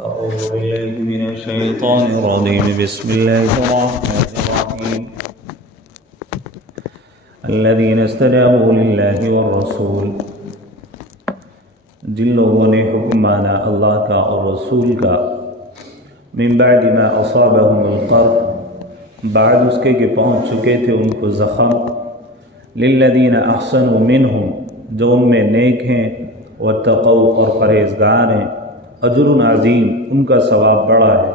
أعوذ بالله من الشيطان الرجيم بسم الله الرحمن الرحيم الذين استجابوا لله والرسول جن لوگوں نے حکم مانا اللہ کا اور رسول کا من بعد ما اصابهم القرح بعد اس کے کہ پہنچ چکے تھے ان کو زخم للذین احسنوا منہم جو ان میں نیک ہیں واتقوا اور پرہیزگار ہیں اجر عظیم ان کا ثواب بڑا ہے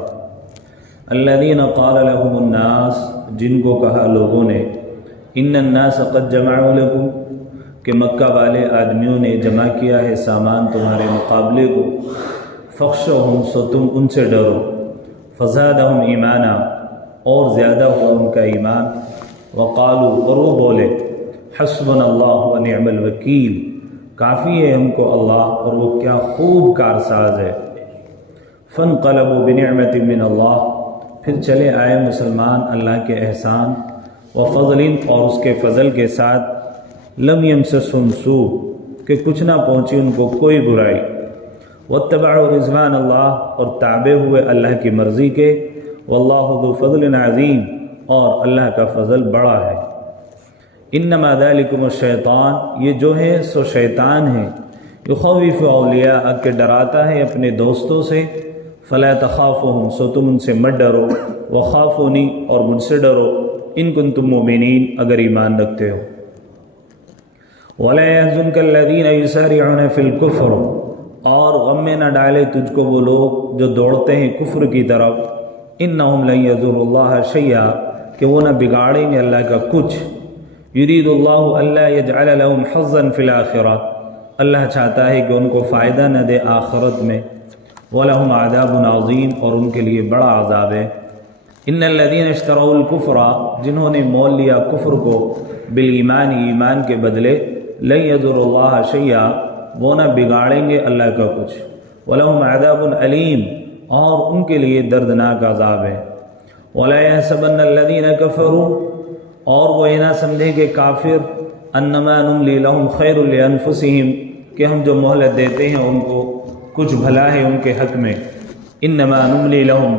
الذین قال لهم الناس جن کو کہا لوگوں نے ان الناس قد جمعوا لكم کہ مکہ والے آدمیوں نے جمع کیا ہے سامان تمہارے مقابلے کو فخشوہم سو تم ان سے ڈرو فزادہم ایمانا اور زیادہ ہوا ان کا ایمان وقالوا اور وہ بولے حسبنا اللہ ونعم الوکیل کافی ہے ہم کو اللہ اور وہ کیا خوب کارساز ہے فانقلبوا بنعمت من اللہ پھر چلے آئے مسلمان اللہ کے احسان وفضل اور اس کے فضل کے ساتھ لم یمسسہم سوء کہ کچھ نہ پہنچی ان کو کوئی برائی واتبعوا رضوان اللہ اور تابع ہوئے اللہ کی مرضی کے واللہ ذو فضل عظیم اور اللہ کا فضل بڑا ہے انما ذالکم الشیطان یہ جو ہے سو شیطان ہے یخوف اولیاء کہ ڈراتا ہے اپنے دوستوں سے فلا تخافوہم سو تم ان سے مت ڈرو وخافونی اور مجھ سے ڈرو ان کنتم مؤمنین اگر ایمان رکھتے ہو وَلَا يَحْزُنْكَ الَّذِينَ يُسَارِعُونَ فِي الْكُفْرِ اور غم میں نہ ڈالے تجھ کو وہ لوگ جو دوڑتے ہیں کفر کی طرف اِنَّهُمْ لَن يَضُرُّوا اللَّهَ شَيْئًا کہ وہ نہ بگاڑیں گے اللہ کا کچھ يُرِيدُ اللَّهُ أَلَّا يَجْعَلَ لَهُمْ حَظًّا فِي الْآخِرَةِ اللہ چاہتا ہے کہ ان کو فائدہ نہ دے آخرت میں وَلَهُمْ عَذَابٌ عَظِيمٌ اور ان کے لیے بڑا عذاب ہے ان الذین اشتروا الکفر جنہوں نے مول لیا کفر کو بالایمان ایمان کے بدلے لن یضروا اللہ شیئا وہ نہ بگاڑیں گے اللہ کا کچھ ولہم عذاب علیم اور ان کے لیے دردناک عذاب ہے ولا یحسبن الذین کفروا اور وہ یہ نہ سمجھے کہ کافر انما نملی لہم خیر لانفسہم کہ ہم جو مہلت دیتے ہیں ان کو کچھ بھلا ہے ان کے حق میں انما نملی لہم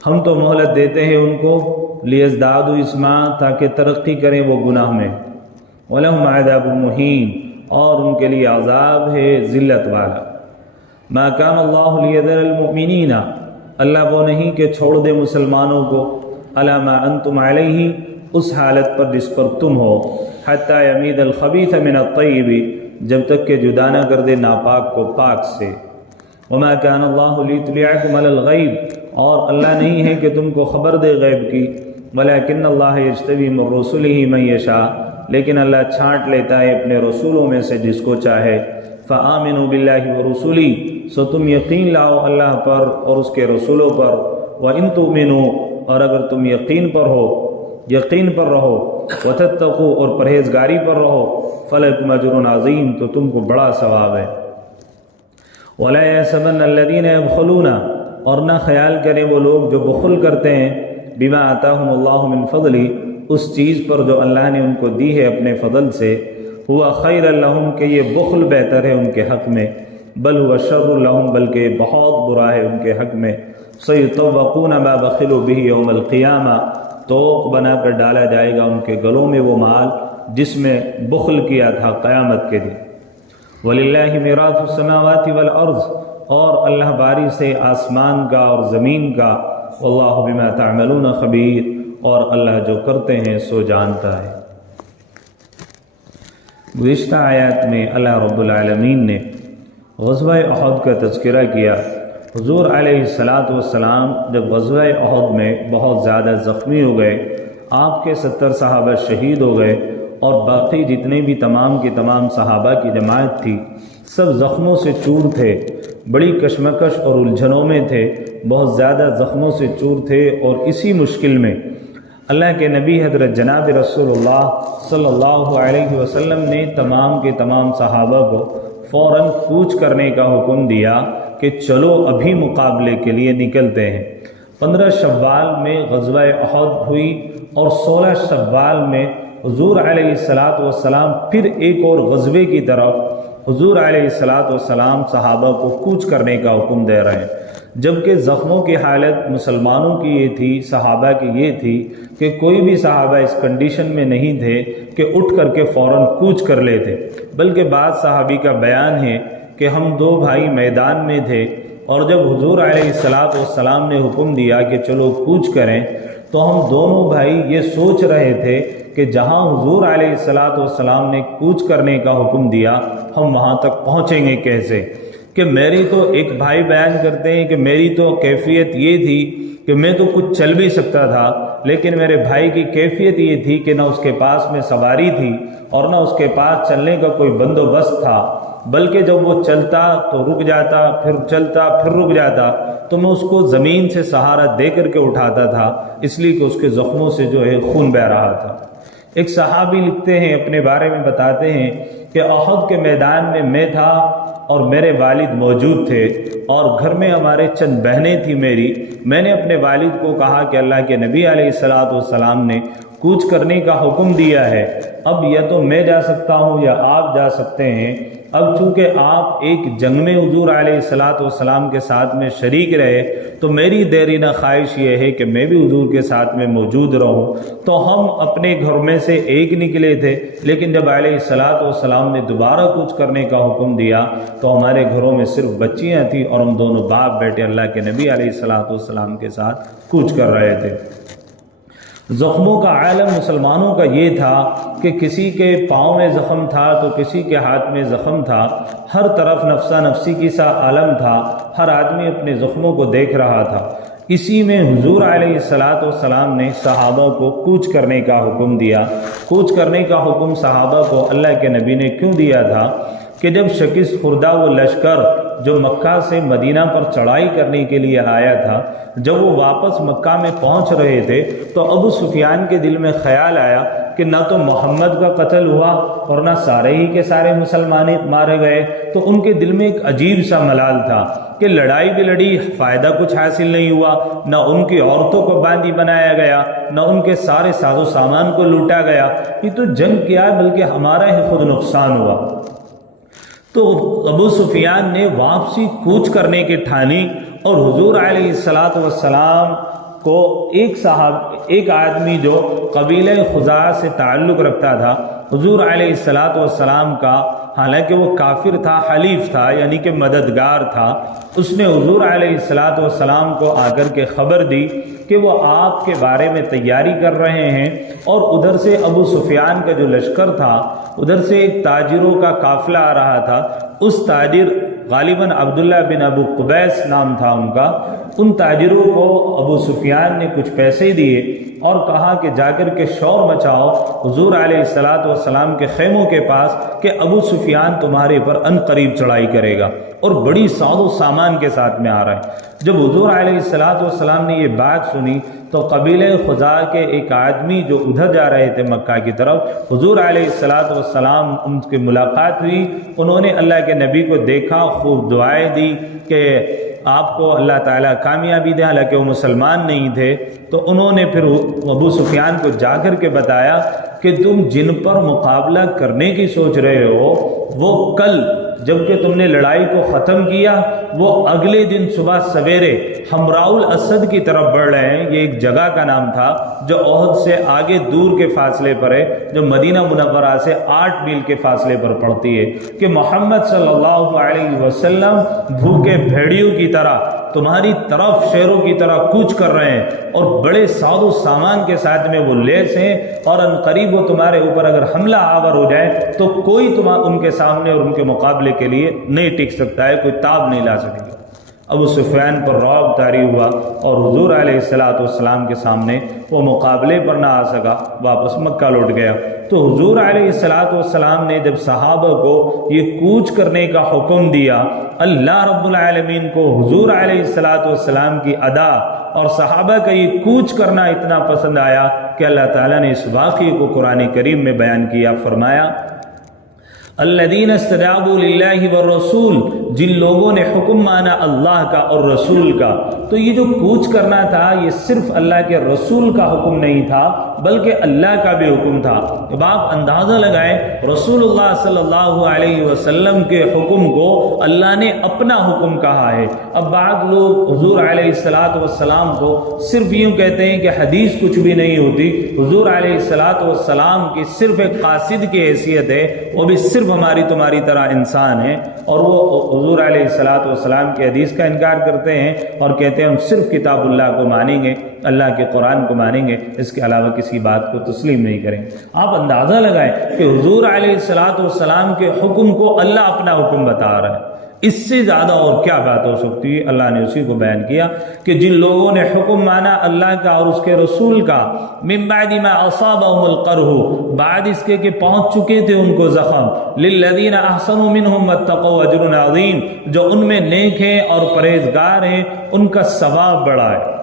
ہم تو مہلت دیتے ہیں ان کو لیزدادوا اسما تاکہ ترقی کریں وہ گناہ میں وَلَهُمْ عَذَابٌ مُهِينٌ اور ان کے لیے عذاب ہے ذلت والا مَا كَانَ اللَّهُ لِيَذَرَ الْمُؤْمِنِينَ اللہ وہ نہیں کہ چھوڑ دے مسلمانوں کو عَلَى مَا أَنْتُمْ عَلَيْهِ اس حالت پر جس پر تم ہو حَتَّى يَمِيزَ الْخَبِيثَ مِنَ الطَّيِّبِ جب تک کہ جدا نہ کر دے ناپاک کو پاک سے وَمَا كَانَ اللَّهُ لِيُطْلِعَكُمْ عَلَى الْغَيْبِ اور اللہ نہیں ہے کہ تم کو خبر دے غیب کی وَلَكِنَّ اللَّهَ يَجْتَبِي مِن رُّسُلِهِ مَن يَشَاءُ لیکن اللہ چھانٹ لیتا ہے اپنے رسولوں میں سے جس کو چاہے فآمنوا باللہ ورسولہ سو تم یقین لاؤ اللہ پر اور اس کے رسولوں پر وَإِن تُؤْمِنُوا اور اگر تم یقین پر رہو وَتَتَّقُوا اور پرہیزگاری پر رہو فَلَكُمْ أَجْرٌ عَظِيمٌ تو تم کو بڑا ثواب ہے وَلَا يَحْسَبَنَّ الَّذِينَ يَبْخَلُونَ اور نہ خیال کریں وہ لوگ جو بخل کرتے ہیں بما آتاہم اللہ من فضلی اس چیز پر جو اللہ نے ان کو دی ہے اپنے فضل سے ہوا خیر لہم کہ یہ بخل بہتر ہے ان کے حق میں بل ہوا شر لہم بلکہ بہت برا ہے ان کے حق میں سیطوقون ما بخلوا به یوم القیامہ توق بنا کر ڈالا جائے گا ان کے گلوں میں وہ مال جس میں بخل کیا تھا قیامت کے دن وللہ میراث السماوات والارض اور اللہ باری سے آسمان کا اور زمین کا واللہ بما تعملون خبیر اور اللہ جو کرتے ہیں سو جانتا ہے گزشتہ آیات میں اللہ رب العالمین نے غزوہ احد کا تذکرہ کیا حضور علیہ السلام جب غزوہ احد میں بہت زیادہ زخمی ہو گئے آپ کے 70 صحابہ شہید ہو گئے اور باقی جتنے بھی تمام کی تمام صحابہ کی جماعت تھی سب زخموں سے چور تھے بڑی کشمکش اور الجھنوں میں تھے بہت زیادہ زخموں سے چور تھے اور اسی مشکل میں اللہ کے نبی حضرت جناب رسول اللہ صلی اللہ علیہ وسلم نے تمام کے تمام صحابہ کو فوراً کوچ کرنے کا حکم دیا کہ چلو ابھی مقابلے کے لیے نکلتے ہیں 15 شوال میں غزوہ احد ہوئی اور 16 شوال میں حضور علیہ السلام پھر ایک اور غزوے کی طرف حضور علیہ الصلوۃ والسلام صحابہ کو کوچ کرنے کا حکم دے رہے ہیں، جبکہ زخموں کی حالت مسلمانوں کی یہ تھی، صحابہ کی یہ تھی کہ کوئی بھی صحابہ اس کنڈیشن میں نہیں تھے کہ اٹھ کر کے فوراً کوچ کر لیتے، بلکہ بعض صحابی کا بیان ہے کہ ہم دو بھائی میدان میں تھے، اور جب حضور علیہ الصلوۃ والسلام نے حکم دیا کہ چلو کوچ کریں، تو ہم دونوں بھائی یہ سوچ رہے تھے کہ جہاں حضور علیہ الصلوۃ والسلام نے کوچ کرنے کا حکم دیا ہم وہاں تک پہنچیں گے کیسے؟ کہ میری تو ایک بھائی بیان کرتے ہیں کہ میری تو کیفیت یہ تھی کہ میں تو کچھ چل بھی سکتا تھا، لیکن میرے بھائی کی کیفیت یہ تھی کہ نہ اس کے پاس میں سواری تھی اور نہ اس کے پاس چلنے کا کوئی بندوبست تھا، بلکہ جب وہ چلتا تو رک جاتا، پھر چلتا پھر رک جاتا، تو میں اس کو زمین سے سہارا دے کر کے اٹھاتا تھا، اس لیے کہ اس کے زخموں سے جو ہے خون بہہ رہا تھا۔ ایک صحابی لکھتے ہیں، اپنے بارے میں بتاتے ہیں کہ احد کے میدان میں میں تھا اور میرے والد موجود تھے، اور گھر میں ہمارے چند بہنیں تھیں میری۔ میں نے اپنے والد کو کہا کہ اللہ کے نبی علیہ الصلوۃ والسلام نے کوچ کرنے کا حکم دیا ہے، اب یا تو میں جا سکتا ہوں یا آپ جا سکتے ہیں۔ اب چونکہ آپ ایک جنگ میں حضور علیہ الصلوۃ والسلام کے ساتھ میں شریک رہے، تو میری دیرینہ خواہش یہ ہے کہ میں بھی حضور کے ساتھ میں موجود رہوں۔ تو ہم اپنے گھر میں سے ایک نکلے تھے، لیکن جب علیہ الصلوۃ والسلام نے دوبارہ کوچ کرنے کا حکم دیا تو ہمارے گھروں میں صرف بچیاں تھیں، اور ہم دونوں باپ بیٹے اللہ کے نبی علیہ الصلوۃ والسلام کے ساتھ کوچ کر رہے تھے۔ زخموں کا عالم مسلمانوں کا یہ تھا کہ کسی کے پاؤں میں زخم تھا تو کسی کے ہاتھ میں زخم تھا، ہر طرف نفسا نفسی کی سا عالم تھا، ہر آدمی اپنے زخموں کو دیکھ رہا تھا۔ اسی میں حضور علیہ الصلوۃ والسلام نے صحابہ کو کوچ کرنے کا حکم دیا۔ کوچ کرنے کا حکم صحابہ کو اللہ کے نبی نے کیوں دیا تھا کہ جب شکست خوردہ وہ لشکر جو مکہ سے مدینہ پر چڑھائی کرنے کے لیے آیا تھا، جب وہ واپس مکہ میں پہنچ رہے تھے تو ابو سفیان کے دل میں خیال آیا کہ نہ تو محمد کا قتل ہوا اور نہ سارے ہی کے سارے مسلمان مارے گئے، تو ان کے دل میں ایک عجیب سا ملال تھا کہ لڑائی بھی لڑی، فائدہ کچھ حاصل نہیں ہوا، نہ ان کی عورتوں کو باندھی بنایا گیا، نہ ان کے سارے ساز و سامان کو لوٹا گیا، یہ تو جنگ کیا بلکہ ہمارا ہی خود نقصان ہوا۔ تو ابو سفیان نے واپسی کوچ کرنے کی ٹھانی، اور حضور علیہ الصلوۃ والسلام کو ایک آدمی جو قبیلہ خزاعہ سے تعلق رکھتا تھا، حضور علیہ الصلوۃ والسلام کا، حالانکہ وہ کافر تھا، حلیف تھا یعنی کہ مددگار تھا، اس نے حضور علیہ الصلوۃ والسلام کو آ کر کے خبر دی کہ وہ آپ کے بارے میں تیاری کر رہے ہیں، اور ادھر سے ابو سفیان کا جو لشکر تھا، ادھر سے ایک تاجروں کا قافلہ آ رہا تھا۔ اس تاجر غالباً عبداللہ بن ابو قبیس نام تھا ان کا، ان تاجروں کو ابو سفیان نے کچھ پیسے دیے اور کہا کہ جا کر کے شور مچاؤ حضور علیہ الصلوۃ والسلام کے خیموں کے پاس کہ ابو سفیان تمہارے پر ان قریب چڑھائی کرے گا، اور بڑی ساز و سامان کے ساتھ میں آ رہا ہے۔ جب حضور علیہ الصلوۃ والسلام نے یہ بات سنی تو قبیلہ خزاعہ کے ایک آدمی جو ادھر جا رہے تھے مکہ کی طرف، حضور علیہ الصلوۃ والسلام ان کی ملاقات ہوئی، انہوں نے اللہ کے نبی کو دیکھا، خوب دعائیں دی کہ آپ کو اللہ تعالیٰ کامیابی دے، حالانکہ وہ مسلمان نہیں تھے۔ تو انہوں نے پھر ابو سفیان کو جا کر کے بتایا کہ تم جن پر مقابلہ کرنے کی سوچ رہے ہو وہ کل جب کہ تم نے لڑائی کو ختم کیا، وہ اگلے دن صبح سویرے حمراء الاسد کی طرف بڑھ رہے ہیں۔ یہ ایک جگہ کا نام تھا جو احد سے آگے دور کے فاصلے پر ہے، جو مدینہ منورہ سے 8 میل کے فاصلے پر پڑتی ہے، کہ محمد صلی اللہ علیہ وسلم بھوکے بھیڑیوں کی طرح تمہاری طرف شیروں کی طرح کوچ کر رہے ہیں، اور بڑے ساز و سامان کے ساتھ میں وہ لیس ہیں، اور ان قریب وہ تمہارے اوپر اگر حملہ آور ہو جائے تو کوئی ان کے سامنے اور ان کے مقابلے کے لیے نہیں ٹک سکتا ہے، کوئی تاب نہیں لا سکے گا۔ ابو سفیان پر رعب طاری ہوا، اور حضور علیہ الصلوۃ والسلام کے سامنے وہ مقابلے پر نہ آ سکا، واپس مکہ لوٹ گیا۔ تو حضور علیہ الصلوۃ والسلام نے جب صحابہ کو یہ کوچ کرنے کا حکم دیا، اللہ رب العالمین کو حضور علیہ الصلوۃ والسلام کی ادا اور صحابہ کا یہ کوچ کرنا اتنا پسند آیا کہ اللہ تعالیٰ نے اس واقعے کو قرآن کریم میں بیان کیا، فرمایا الذین استجابوا للہ والرسول جن لوگوں نے حکم مانا اللہ کا اور رسول کا، تو یہ جو کوچ کرنا تھا یہ صرف اللہ کے رسول کا حکم نہیں تھا بلکہ اللہ کا بھی حکم تھا۔ اب آپ اندازہ لگائیں رسول اللہ صلی اللہ علیہ وسلم کے حکم کو اللہ نے اپنا حکم کہا ہے۔ اب بعض لوگ حضور علیہ السلام کو صرف یوں کہتے ہیں کہ حدیث کچھ بھی نہیں ہوتی، حضور علیہ السلام کی صرف ایک قاصد کی حیثیت ہے، وہ بھی صرف ہماری تمہاری طرح انسان ہے، اور وہ حضور علیہ السلام کی حدیث کا انکار کرتے ہیں اور کہتے ہیں ہم صرف کتاب اللہ کو مانیں گے، اللہ کے قرآن کو مانیں گے، اس کے علاوہ کسی بات کو تسلیم نہیں کریں گے۔ آپ اندازہ لگائیں کہ حضور علیہ السلام کے حکم کو اللہ اپنا حکم بتا رہا ہے، اس سے زیادہ اور کیا بات ہو سکتی ہے؟ اللہ نے اسی کو بیان کیا کہ جن لوگوں نے حکم مانا اللہ کا اور اس کے رسول کا، من بعد ما اصابهم القرح، بعد اس کے کہ پہنچ چکے تھے ان کو زخم، للذین احسنوا منهم واتقوا اجر عظیم، جو ان میں نیک ہیں اور پرہیزگار ہیں ان کا ثواب بڑا ہے۔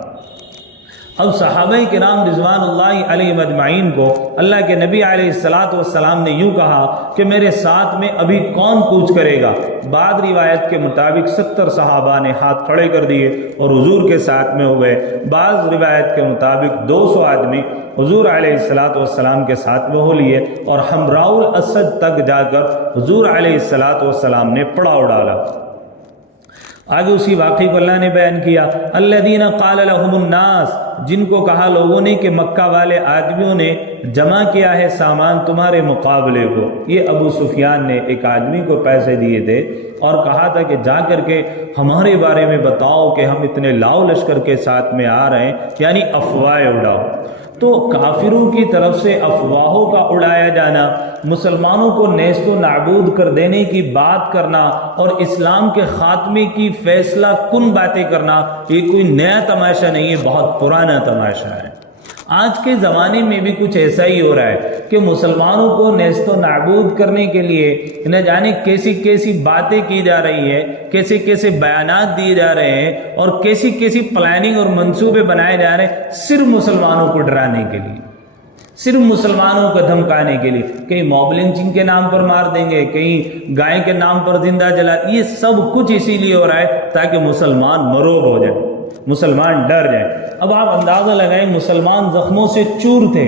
اب صحابہ کرام رضوان اللہ علیہم اجمعین کو اللہ کے نبی علیہ السلام نے یوں کہا کہ میرے ساتھ میں ابھی کون کوچ کرے گا؟ بعض روایت کے مطابق 70 صحابہ نے ہاتھ کھڑے کر دیے اور حضور کے ساتھ میں ہوئے، بعض روایت کے مطابق 200 آدمی حضور علیہ السلام کے ساتھ میں ہو لیے اور حمراء الاسد تک جا کر حضور علیہ السلام نے پڑاؤ ڈالا۔ آگے اسی واقعے کو اللہ نے بیان کیا، الذین قال لهم الناس، جن کو کہا لوگوں نے کہ مکہ والے آدمیوں نے جمع کیا ہے سامان تمہارے مقابلے کو۔ یہ ابو سفیان نے ایک آدمی کو پیسے دیے تھے اور کہا تھا کہ جا کر کے ہمارے بارے میں بتاؤ کہ ہم اتنے لاؤ لشکر کے ساتھ میں آ رہے ہیں، یعنی افواہیں اڑاؤ۔ تو کافروں کی طرف سے افواہوں کا اڑایا جانا، مسلمانوں کو نیست و نابود کر دینے کی بات کرنا اور اسلام کے خاتمے کی فیصلہ کن باتیں کرنا، یہ کوئی نیا تماشا نہیں ہے، بہت پرانا تماشا ہے۔ آج کے زمانے میں بھی کچھ ایسا ہی ہو رہا ہے کہ مسلمانوں کو نیست و نابود کرنے کے لیے نہ جانے کیسی کیسی باتیں کی جا رہی ہیں، کیسے کیسے بیانات دیے جا رہے ہیں اور کیسی کیسی پلاننگ اور منصوبے بنائے جا رہے ہیں، صرف مسلمانوں کو ڈرانے کے لیے، صرف مسلمانوں کو دھمکانے کے لیے۔ کہیں موب لنچنگ کے نام پر مار دیں گے، کہیں گائے کے نام پر زندہ جلا، یہ سب کچھ اسی لیے ہو رہا ہے تاکہ مسلمان مروب ہو جائیں، مسلمان ڈر جائیں۔ اب آپ اندازہ لگائیں مسلمان زخموں سے چور تھے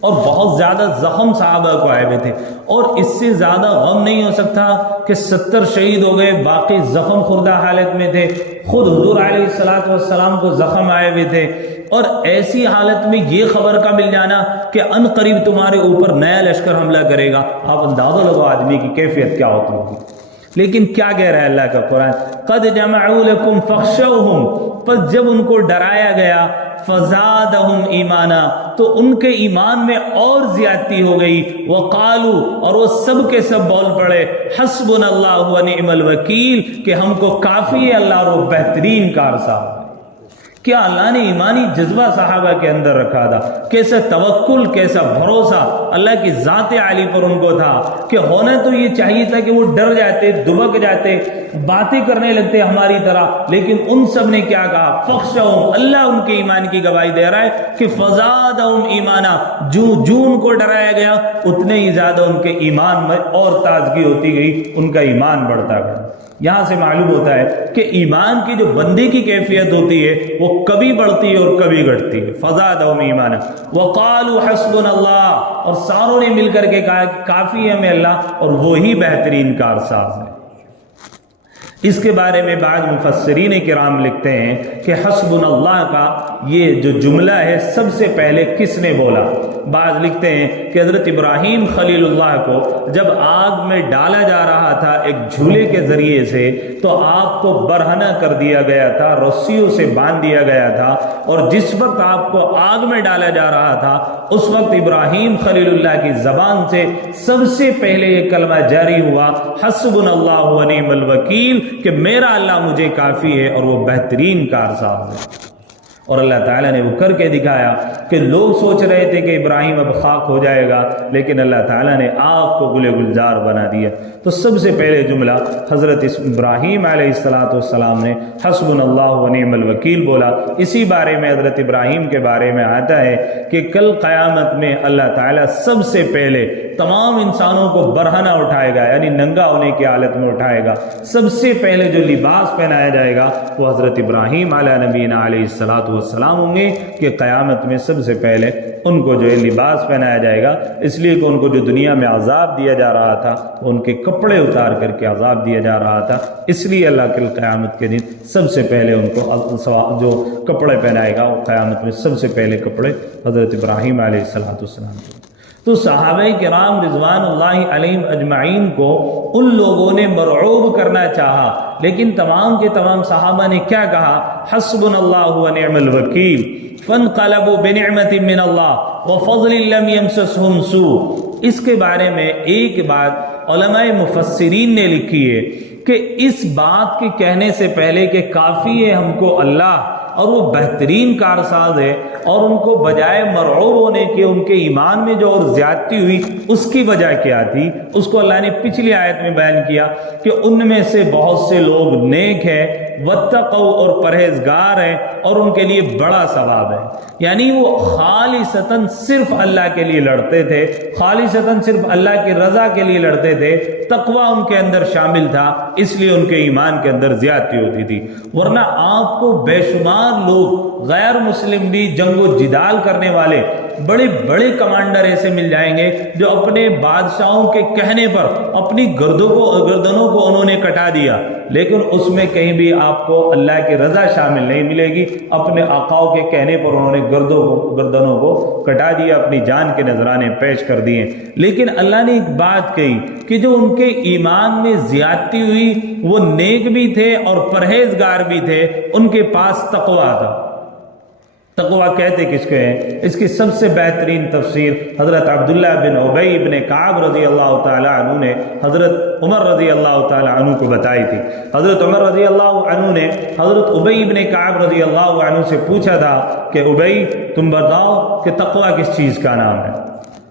اور بہت زیادہ زخم صحابہ کو آئے ہوئے تھے، اور اس سے زیادہ غم نہیں ہو سکتا کہ 70 شہید ہو گئے، باقی زخم خوردہ حالت میں تھے، خود حضور علیہ السلام کو زخم آئے ہوئے تھے، اور ایسی حالت میں یہ خبر کا مل جانا کہ ان قریب تمہارے اوپر نیا لشکر حملہ کرے گا، آپ اندازہ لگو آدمی کی کیفیت کیا ہوتی ہوگی۔ لیکن کیا کہہ رہا ہے اللہ کا قرآن؟ قد جمعوا لکم فاخشوہم، پس جب ان کو ڈرایا گیا، فزادہم ایمانا، تو ان کے ایمان میں اور زیادتی ہو گئی، وقالو، اور وہ سب کے سب بول پڑے، حسبنا اللہ ونعم الوکیل، کہ ہم کو کافی ہے اللہ اور وہ بہترین کارساز۔ کیا اللہ نے ایمانی جذبہ صحابہ کے اندر رکھا تھا، کیسا توکل، کیسا بھروسہ اللہ کی ذات عالی پر ان کو تھا کہ ہونا تو یہ چاہیے تھا کہ وہ ڈر جاتے، دبک جاتے، باتیں کرنے لگتے ہماری طرح، لیکن ان سب نے کیا کہا؟ فخشوہم، اللہ ان کے ایمان کی گواہی دے رہا ہے کہ فزادہم ایمانا، جو ان کو ڈرایا گیا اتنے ہی زیادہ ان کے ایمان میں اور تازگی ہوتی گئی، ان کا ایمان بڑھتا گیا۔ یہاں سے معلوم ہوتا ہے کہ ایمان کی جو بندے کی کیفیت ہوتی ہے وہ کبھی بڑھتی ہے اور کبھی گھٹتی ہے۔ فزادہم ایمانا وقالوا حسبنا اللہ، اور ساروں نے مل کر کے کہا کہ کافی ہے ہمیں اللہ اور وہی بہترین کارساز ہے۔ اس کے بارے میں بعض مفسرین کرام لکھتے ہیں کہ حسبنا اللہ کا یہ جو جملہ ہے سب سے پہلے کس نے بولا؟ بعض لکھتے ہیں کہ حضرت ابراہیم خلیل اللہ کو جب آگ میں ڈالا جا رہا تھا ایک جھولے کے ذریعے سے، تو آپ کو برہنہ کر دیا گیا تھا، رسیوں سے باندھ دیا گیا تھا، اور جس وقت آپ کو آگ میں ڈالا جا رہا تھا اس وقت ابراہیم خلیل اللہ کی زبان سے سب سے پہلے یہ کلمہ جاری ہوا، حسبنا اللہ ونعم الوکیل، کہ میرا اللہ مجھے کافی ہے اور وہ بہترین کارساز ہے۔ اور اللہ تعالیٰ نے وہ کر کے دکھایا کہ لوگ سوچ رہے تھے کہ ابراہیم اب خاک ہو جائے گا، لیکن اللہ تعالیٰ نے آگ کو گلے گلزار بنا دیا۔ تو سب سے پہلے جملہ حضرت ابراہیم علیہ السلام نے حسبنا اللہ و نعم الوکیل بولا۔ اسی بارے میں حضرت ابراہیم کے بارے میں آتا ہے کہ کل قیامت میں اللہ تعالیٰ سب سے پہلے تمام انسانوں کو برہنہ اٹھائے گا، یعنی ننگا ہونے کی حالت میں اٹھائے گا۔ سب سے پہلے جو لباس پہنایا جائے گا وہ حضرت ابراہیم علیہ نبینا علیہ السلام ہوں گے کہ قیامت میں سب سے پہلے ان کو جو ہے لباس پہنایا جائے گا، اس لیے کہ ان کو جو دنیا میں عذاب دیا جا رہا تھا ان کے کپڑے اتار کر کے عذاب دیا جا رہا تھا، اس لیے اللہ کل قیامت کے دن سب سے پہلے ان کو جو کپڑے پہنائے گا وہ قیامت میں سب سے پہلے کپڑے حضرت ابراہیم علیہ السلام کے۔ تو صحابہ کرام رضوان اللہ علیہم اجمعین کو ان لوگوں نے مرعوب کرنا چاہا، لیکن تمام کے تمام صحابہ نے کیا کہا؟ حسبنا اللہ و نعم الوکیل فانقلبوا بنعمت من اللہ وفضل لم یمسسہم سوء۔ اس کے بارے میں ایک بات علماء مفسرین نے لکھی ہے کہ اس بات کے کہنے سے پہلے کہ کافی ہے ہم کو اللہ اور وہ بہترین کارساز ہے، اور ان کو بجائے مرعوب ہونے کے ان کے ایمان میں جو اور زیادتی ہوئی اس کی وجہ کیا تھی، اس کو اللہ نے پچھلی آیت میں بیان کیا کہ ان میں سے بہت سے لوگ نیک ہیں، واتقوا اور پرہیزگار ہیں، اور ان کے لیے بڑا ثواب ہے۔ یعنی وہ خالصتاً صرف اللہ کے لیے لڑتے تھے، خالصتاً صرف اللہ کی رضا کے لیے لڑتے تھے، تقوی ان کے اندر شامل تھا، اس لیے ان کے ایمان کے اندر زیادتی ہوتی تھی۔ ورنہ آپ کو بے شمار لوگ غیر مسلم بھی جنگ و جدال کرنے والے بڑے بڑے کمانڈر ایسے مل جائیں گے جو اپنے بادشاہوں کے کہنے پر اپنی گردنوں کو انہوں نے کٹا دیا، لیکن اس میں کہیں بھی آپ کو اللہ کی رضا شامل نہیں ملے گی۔ اپنے آقاؤں کے کہنے پر انہوں نے گردنوں کو کٹا دیا، اپنی جان کے نذرانے پیش کر دیے۔ لیکن اللہ نے ایک بات کہی کہ جو ان کے ایمان میں زیادتی ہوئی وہ نیک بھی تھے اور پرہیزگار بھی تھے، ان کے پاس تقوی تھا۔ تقوی کہتے کس کو ہے؟ اس کی سب سے بہترین تفسیر حضرت عبداللہ بن ابی بن کعب رضی اللہ تعالی عنہ نے حضرت عمر رضی اللہ تعالی عنہ کو بتائی تھی۔ حضرت عمر رضی اللہ عنہ نے حضرت ابی بن کعب رضی اللہ عنہ سے پوچھا تھا کہ ابی تم بتاؤ کہ تقوی کس چیز کا نام ہے؟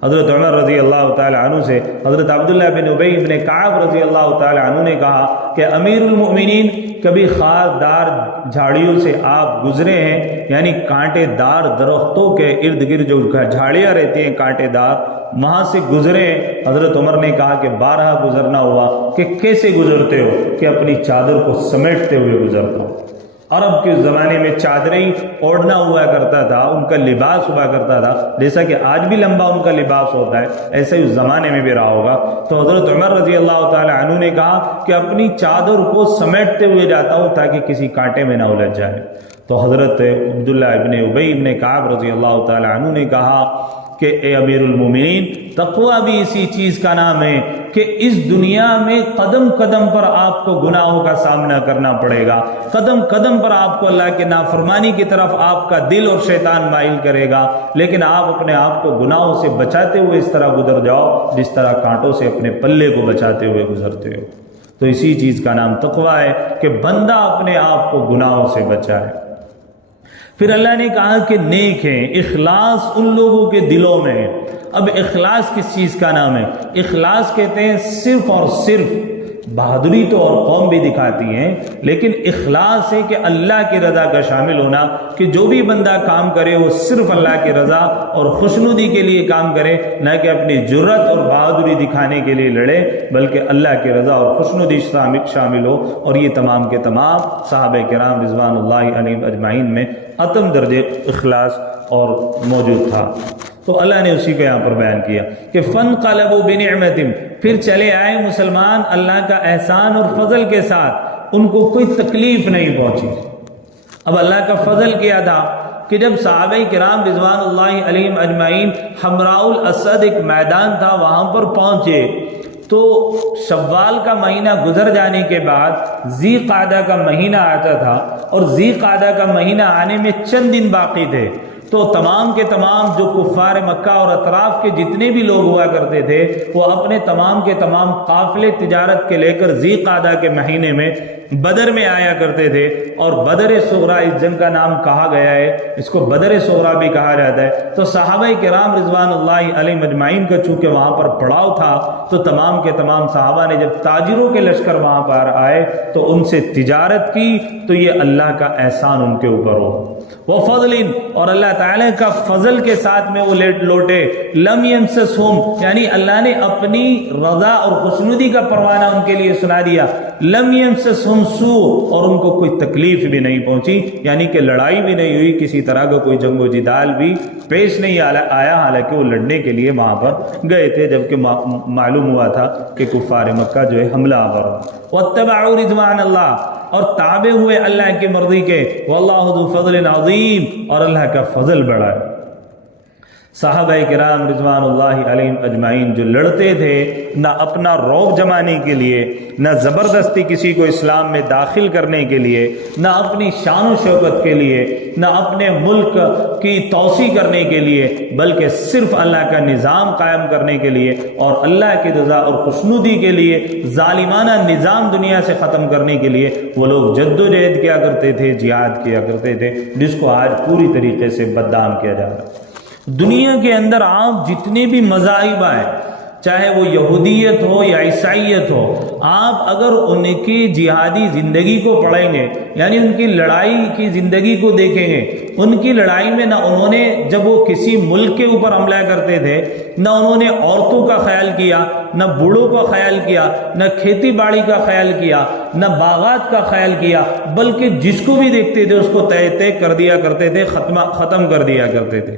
حضرت عمر رضی اللہ تعالی عنہ سے حضرت عبداللہ بن ابی بن کعب رضی اللہ تعالی عنہ نے کہا کہ امیر المؤمنین کبھی خاردار جھاڑیوں سے آپ گزرے ہیں، یعنی کانٹے دار درختوں کے ارد گرد جو جھاڑیاں رہتی ہیں کانٹے دار، وہاں سے گزرے؟ حضرت عمر نے کہا کہ بارہا گزرنا ہوا۔ کہ کیسے گزرتے ہو؟ کہ اپنی چادر کو سمیٹتے ہوئے گزرتا ہوں۔ عرب کے زمانے میں چادریں اوڑھنا ہوا کرتا تھا، ان کا لباس ہوا کرتا تھا، جیسا کہ آج بھی لمبا ان کا لباس ہوتا ہے، ایسے ہی اس زمانے میں بھی رہا ہوگا۔ تو حضرت عمر رضی اللہ تعالی عنہ نے کہا کہ اپنی چادر کو سمیٹتے ہوئے جاتا ہوں تاکہ کسی کانٹے میں نہ الجھ جائے۔ تو حضرت عبداللہ ابن ابی ابن کعب رضی اللہ تعالی عنہ نے کہا کہ اے امیر المومنین، تقوی بھی اسی چیز کا نام ہے کہ اس دنیا میں قدم قدم پر آپ کو گناہوں کا سامنا کرنا پڑے گا، قدم قدم پر آپ کو اللہ کے نافرمانی کی طرف آپ کا دل اور شیطان مائل کرے گا، لیکن آپ اپنے آپ کو گناہوں سے بچاتے ہوئے اس طرح گزر جاؤ جس طرح کانٹوں سے اپنے پلے کو بچاتے ہوئے گزرتے ہو۔ تو اسی چیز کا نام تقوی ہے کہ بندہ اپنے آپ کو گناہوں سے بچائے۔ پھر اللہ نے کہا کہ نیک ہیں، اخلاص ان لوگوں کے دلوں میں ہے۔ اب اخلاص کس چیز کا نام ہے؟ اخلاص کہتے ہیں صرف اور صرف، بہادری تو اور قوم بھی دکھاتی ہیں، لیکن اخلاص ہے کہ اللہ کی رضا کا شامل ہونا، کہ جو بھی بندہ کام کرے وہ صرف اللہ کی رضا اور خوشنودی کے لیے کام کرے، نہ کہ اپنی جرت اور بہادری دکھانے کے لیے لڑے، بلکہ اللہ کی رضا اور خوشنودی شامل ہو۔ اور یہ تمام کے تمام صحابہ کرام رضوان اللہ علیہم اجمعین میں اتم درجے اخلاص اور موجود تھا۔ تو اللہ نے اسی کو یہاں پر بیان کیا کہ فانقلبوا بنعمت، پھر چلے آئے مسلمان اللہ کا احسان اور فضل کے ساتھ، ان کو کوئی تکلیف نہیں پہنچی۔ اب اللہ کا فضل کیا تھا کہ جب صحابہ کرام رضوان اللہ علیہم اجمعین حمراء الاسد ایک میدان تھا وہاں پر پہنچے، تو شوال کا مہینہ گزر جانے کے بعد ذی قعدہ کا مہینہ آتا تھا، اور ذی قعدہ کا مہینہ آنے میں چند دن باقی تھے۔ تو تمام کے تمام جو کفار مکہ اور اطراف کے جتنے بھی لوگ ہوا کرتے تھے وہ اپنے تمام کے تمام قافلے تجارت کے لے کر ذی قعدہ کے مہینے میں بدر میں آیا کرتے تھے، اور بدر صغریٰ اس جنگ کا نام کہا گیا ہے، اس کو بدر صغریٰ بھی کہا جاتا ہے۔ تو صحابہ کرام رضوان اللہ علیہم اجمعین کا چونکہ وہاں پر پڑاؤ تھا، تو تمام کے تمام صحابہ نے جب تاجروں کے لشکر وہاں پر آئے تو ان سے تجارت کی، تو یہ اللہ کا احسان ان کے اوپر ہو، وہ فضل، اور اللہ تعالیٰ کا فضل کے ساتھ میں وہ لوٹے، لم يمسسہم، یعنی اللہ نے اپنی رضا اور خوشنودی کا پروانہ ان کے لیے سنا دیا، لم يمسسہم سوء، اور ان کو کوئی تکلیف بھی نہیں پہنچی، یعنی کہ لڑائی بھی نہیں ہوئی، کسی طرح کا کوئی جنگ و جدال بھی پیش نہیں آیا، حالانکہ وہ لڑنے کے لیے وہاں پر گئے تھے، جبکہ معلوم ہوا تھا کہ کفار مکہ جو ہے حملہ آور، واتبعوا رضوان اللہ، اور تابع ہوئے اللہ کی مرضی کے، واللہ ذو فضل عظیم، اور اللہ کا فضل بڑا ہے۔ صحابہ کرام رضوان اللہ علیہم اجمعین جو لڑتے تھے، نہ اپنا رعب جمانے کے لیے، نہ زبردستی کسی کو اسلام میں داخل کرنے کے لیے، نہ اپنی شان و شوکت کے لیے، نہ اپنے ملک کی توسیع کرنے کے لیے، بلکہ صرف اللہ کا نظام قائم کرنے کے لیے اور اللہ کی رضا اور خوشنودی کے لیے، ظالمانہ نظام دنیا سے ختم کرنے کے لیے وہ لوگ جد و جہد کیا کرتے تھے، جہاد کیا کرتے تھے، جس کو آج پوری طریقے سے بدنام کیا جا رہا ہے۔ دنیا کے اندر آپ جتنے بھی مذاہب ہیں، چاہے وہ یہودیت ہو یا عیسائیت ہو، آپ اگر ان کی جہادی زندگی کو پڑھیں گے، یعنی ان کی لڑائی کی زندگی کو دیکھیں گے، ان کی لڑائی میں نہ انہوں نے، جب وہ کسی ملک کے اوپر حملہ کرتے تھے، نہ انہوں نے عورتوں کا خیال کیا، نہ بوڑھوں کا خیال کیا، نہ کھیتی باڑی کا خیال کیا، نہ باغات کا خیال کیا، بلکہ جس کو بھی دیکھتے تھے اس کو تہہ کر دیا کرتے تھے، ختم کر دیا کرتے تھے۔